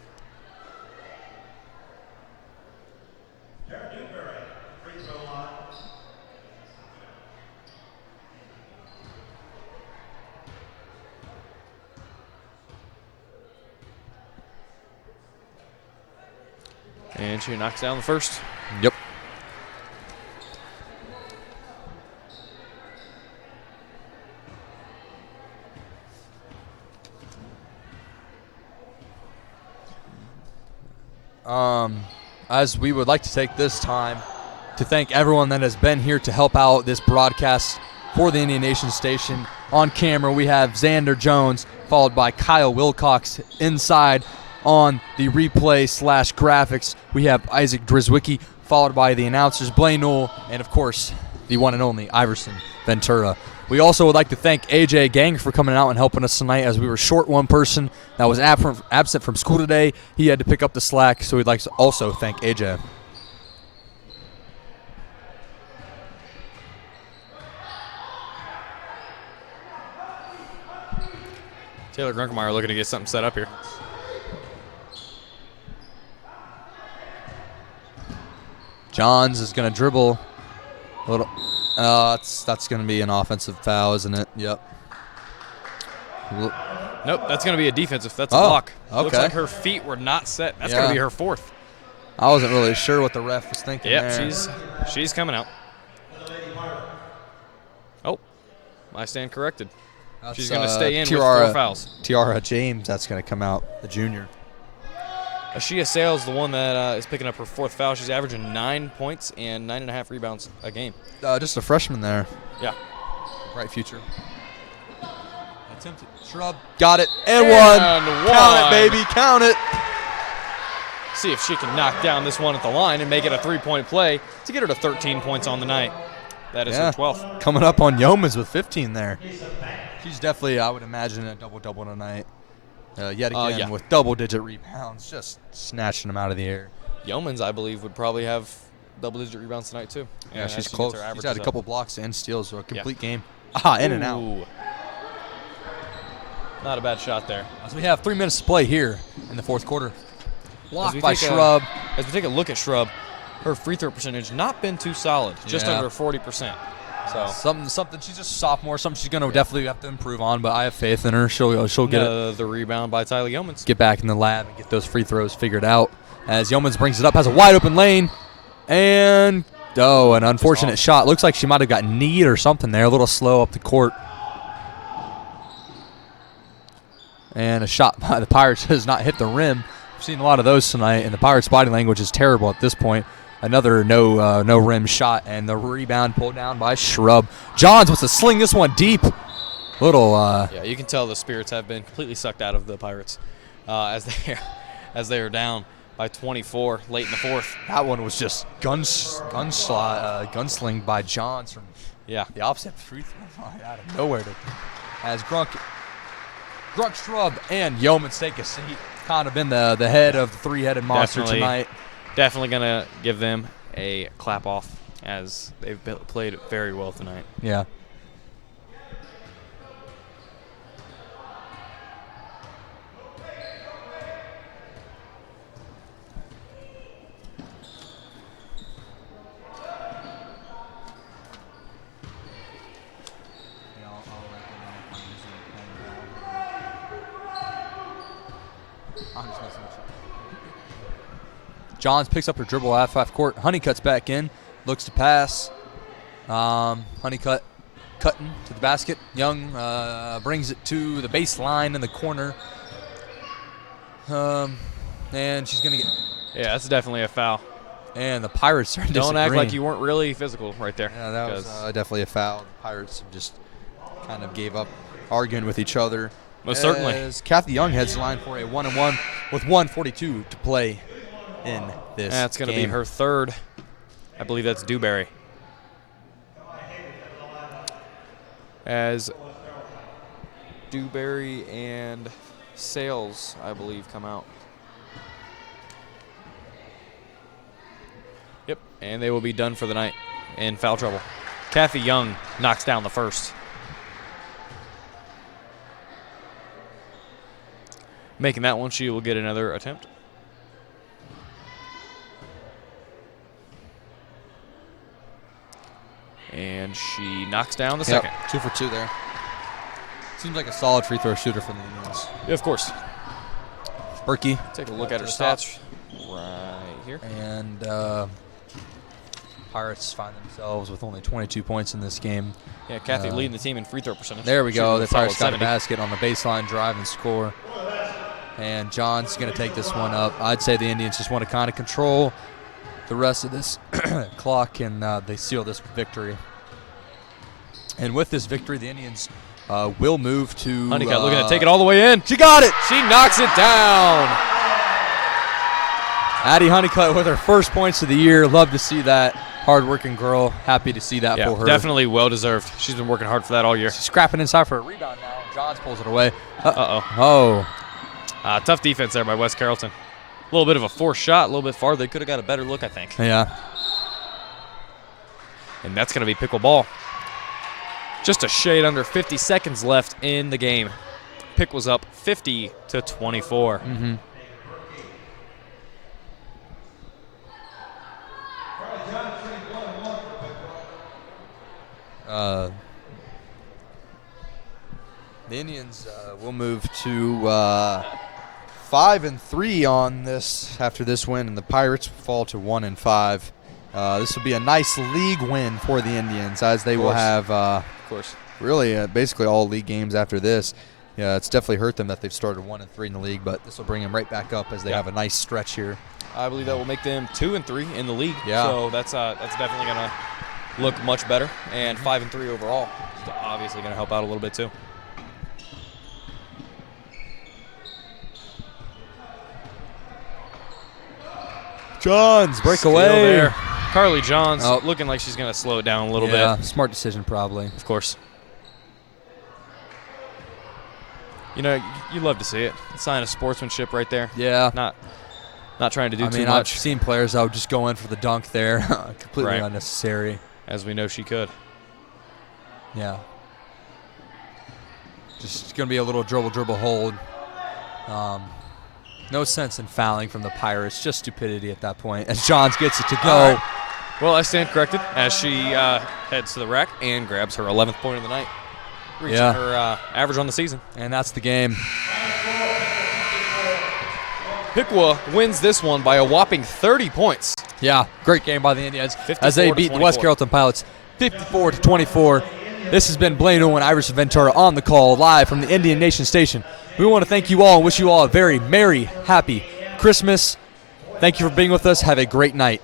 And she knocks down the first. Yep. As we would like to take this time to thank everyone that has been here to help out this broadcast for the Indian Nation station. On camera, we have Xander Jones, followed by Kyle Wilcox. Inside on the replay/graphics, we have Isaac Drizwicki, followed by the announcers Blaine Newell, and of course, the one and only Iverson Ventura. We also would like to thank AJ Gang for coming out and helping us tonight as we were short one person that was absent from school today. He had to pick up the slack, so we'd like to also thank AJ. Taylor Grunkemeyer looking to get something set up here. Johns is going to dribble. A little. That's going to be an offensive foul, isn't it? Yep. Nope, that's going to be a defensive. That's a block. Okay. Looks like her feet were not set. That's going to be her fourth. I wasn't really sure what the ref was thinking there. She's coming out. Oh, I stand corrected. She's going to stay in with 4 fouls. Tiara James, that's going to come out, the junior. Ashia Sales, the one that is picking up her 4th foul. She's averaging 9 points and 9.5 rebounds a game. Just a freshman there. Yeah. Bright future. Attempted. Shrub. Got it. And one. Count it, baby. Count it. See if she can knock down this one at the line and make it a 3-point play to get her to 13 points on the night. That is her 12th. Coming up on Yeomans with 15 there. She's definitely, I would imagine, a double-double tonight. Yet again with double-digit rebounds, just snatching them out of the air. Yeomans, I believe, would probably have double-digit rebounds tonight, too. Yeah, she's close. She's had a couple blocks and steals, so a complete game. In and out. Not a bad shot there. So we have 3 minutes to play here in the 4th quarter. Blocked by Shrub. As we take a look at Shrub, her free throw percentage not been too solid, just under 40%. So something. She's just a sophomore. Something she's gonna definitely have to improve on. But I have faith in her. She'll get it. The rebound by Tyler Yeomans. Get back in the lab and get those free throws figured out. As Yeomans brings it up, has a wide open lane, and an unfortunate shot. Looks like she might have got kneed or something there. A little slow up the court. And a shot by the Pirates has not hit the rim. We've seen a lot of those tonight, and the Pirates' body language is terrible at this point. Another no rim shot, and the rebound pulled down by Shrub. Johns wants to sling this one deep. Yeah, you can tell the spirits have been completely sucked out of the Pirates as they are down by 24 late in the 4th. That one was just gunsling by Johns from the opposite free throw line out of nowhere. As Grunk, Shrub, and Yeomans take a seat. Kind of been the head of the 3-headed monster tonight. Definitely going to give them a clap off as they've played very well tonight. Yeah. Johns picks up her dribble at half court. Honeycutt's back in, looks to pass. Honeycutt cutting to the basket. Young brings it to the baseline in the corner. And she's going to get... Yeah, that's definitely a foul. And the Pirates are disagreeing. Don't act like you weren't really physical right there. Yeah, that was definitely a foul. The Pirates have just kind of gave up arguing with each other. Most certainly. As Kathy Young heads the line for a 1-and-1 with 1:42 to play in this That's going to be her 3rd. I believe that's Dewberry. As Dewberry and Sales, I believe, come out. Yep, and they will be done for the night in foul trouble. Kathy Young knocks down the first. Making that one, she will get another attempt. And she knocks down the second. 2 for 2 there. Seems like a solid free throw shooter for the Indians. Yeah, of course. Berkey. Take a look at her stats right here. And Pirates find themselves with only 22 points in this game. Yeah, Kathy leading the team in free throw percentage. There we go. The Pirates got 70. a basket on the baseline, drive and score. And John's going to take this one up. I'd say the Indians just want to kind of control the rest of this clock, and they seal this victory. And with this victory, the Indians will move to... Honeycutt looking to take it all the way in. She got it! She knocks it down. Addie Honeycutt with her first points of the year. Love to see that. Hard-working girl. Happy to see that for her. Definitely well-deserved. She's been working hard for that all year. She's scrapping inside for a rebound now. Johns pulls it away. Uh-oh. Tough defense there by West Carrollton. A little bit of a forced shot, a little bit farther. They could have got a better look, I think. Yeah. And that's going to be Piqua ball. Just a shade under 50 seconds left in the game. Pick was up 50-24. Mm-hmm. The Indians will move to 5-3 on this after this win, and the Pirates fall to 1-5. This will be a nice league win for the Indians, as they will have, of course, really basically all league games after this. Yeah, it's definitely hurt them that they've started 1-3 in the league, but this will bring them right back up as they have a nice stretch here. I believe that will make them 2-3 in the league. Yeah. So that's definitely going to look much better, and 5-3 overall is obviously going to help out a little bit too. Johns, breakaway. Still there. Carly Johns looking like she's going to slow it down a little bit. Yeah, smart decision probably. Of course. You know, you love to see it. Sign of sportsmanship right there. Yeah. Not trying to do too much. I've seen players that would just go in for the dunk there. Completely Right. unnecessary. As we know she could. Yeah. Just going to be a little dribble hold. No sense in fouling from the Pirates. Just stupidity at that point. As Johns gets it to go. All right. Well, I stand corrected as she heads to the rack and grabs her 11th point of the night. Reaching her average on the season. And that's the game. Piqua wins this one by a whopping 30 points. Yeah, great game by the Indians as they beat the West Carrollton Pilots 54-24. This has been Blaine Owen, Iverson Ventura on the call live from the Indian Nation Station. We want to thank you all and wish you all a very merry, happy Christmas. Thank you for being with us. Have a great night.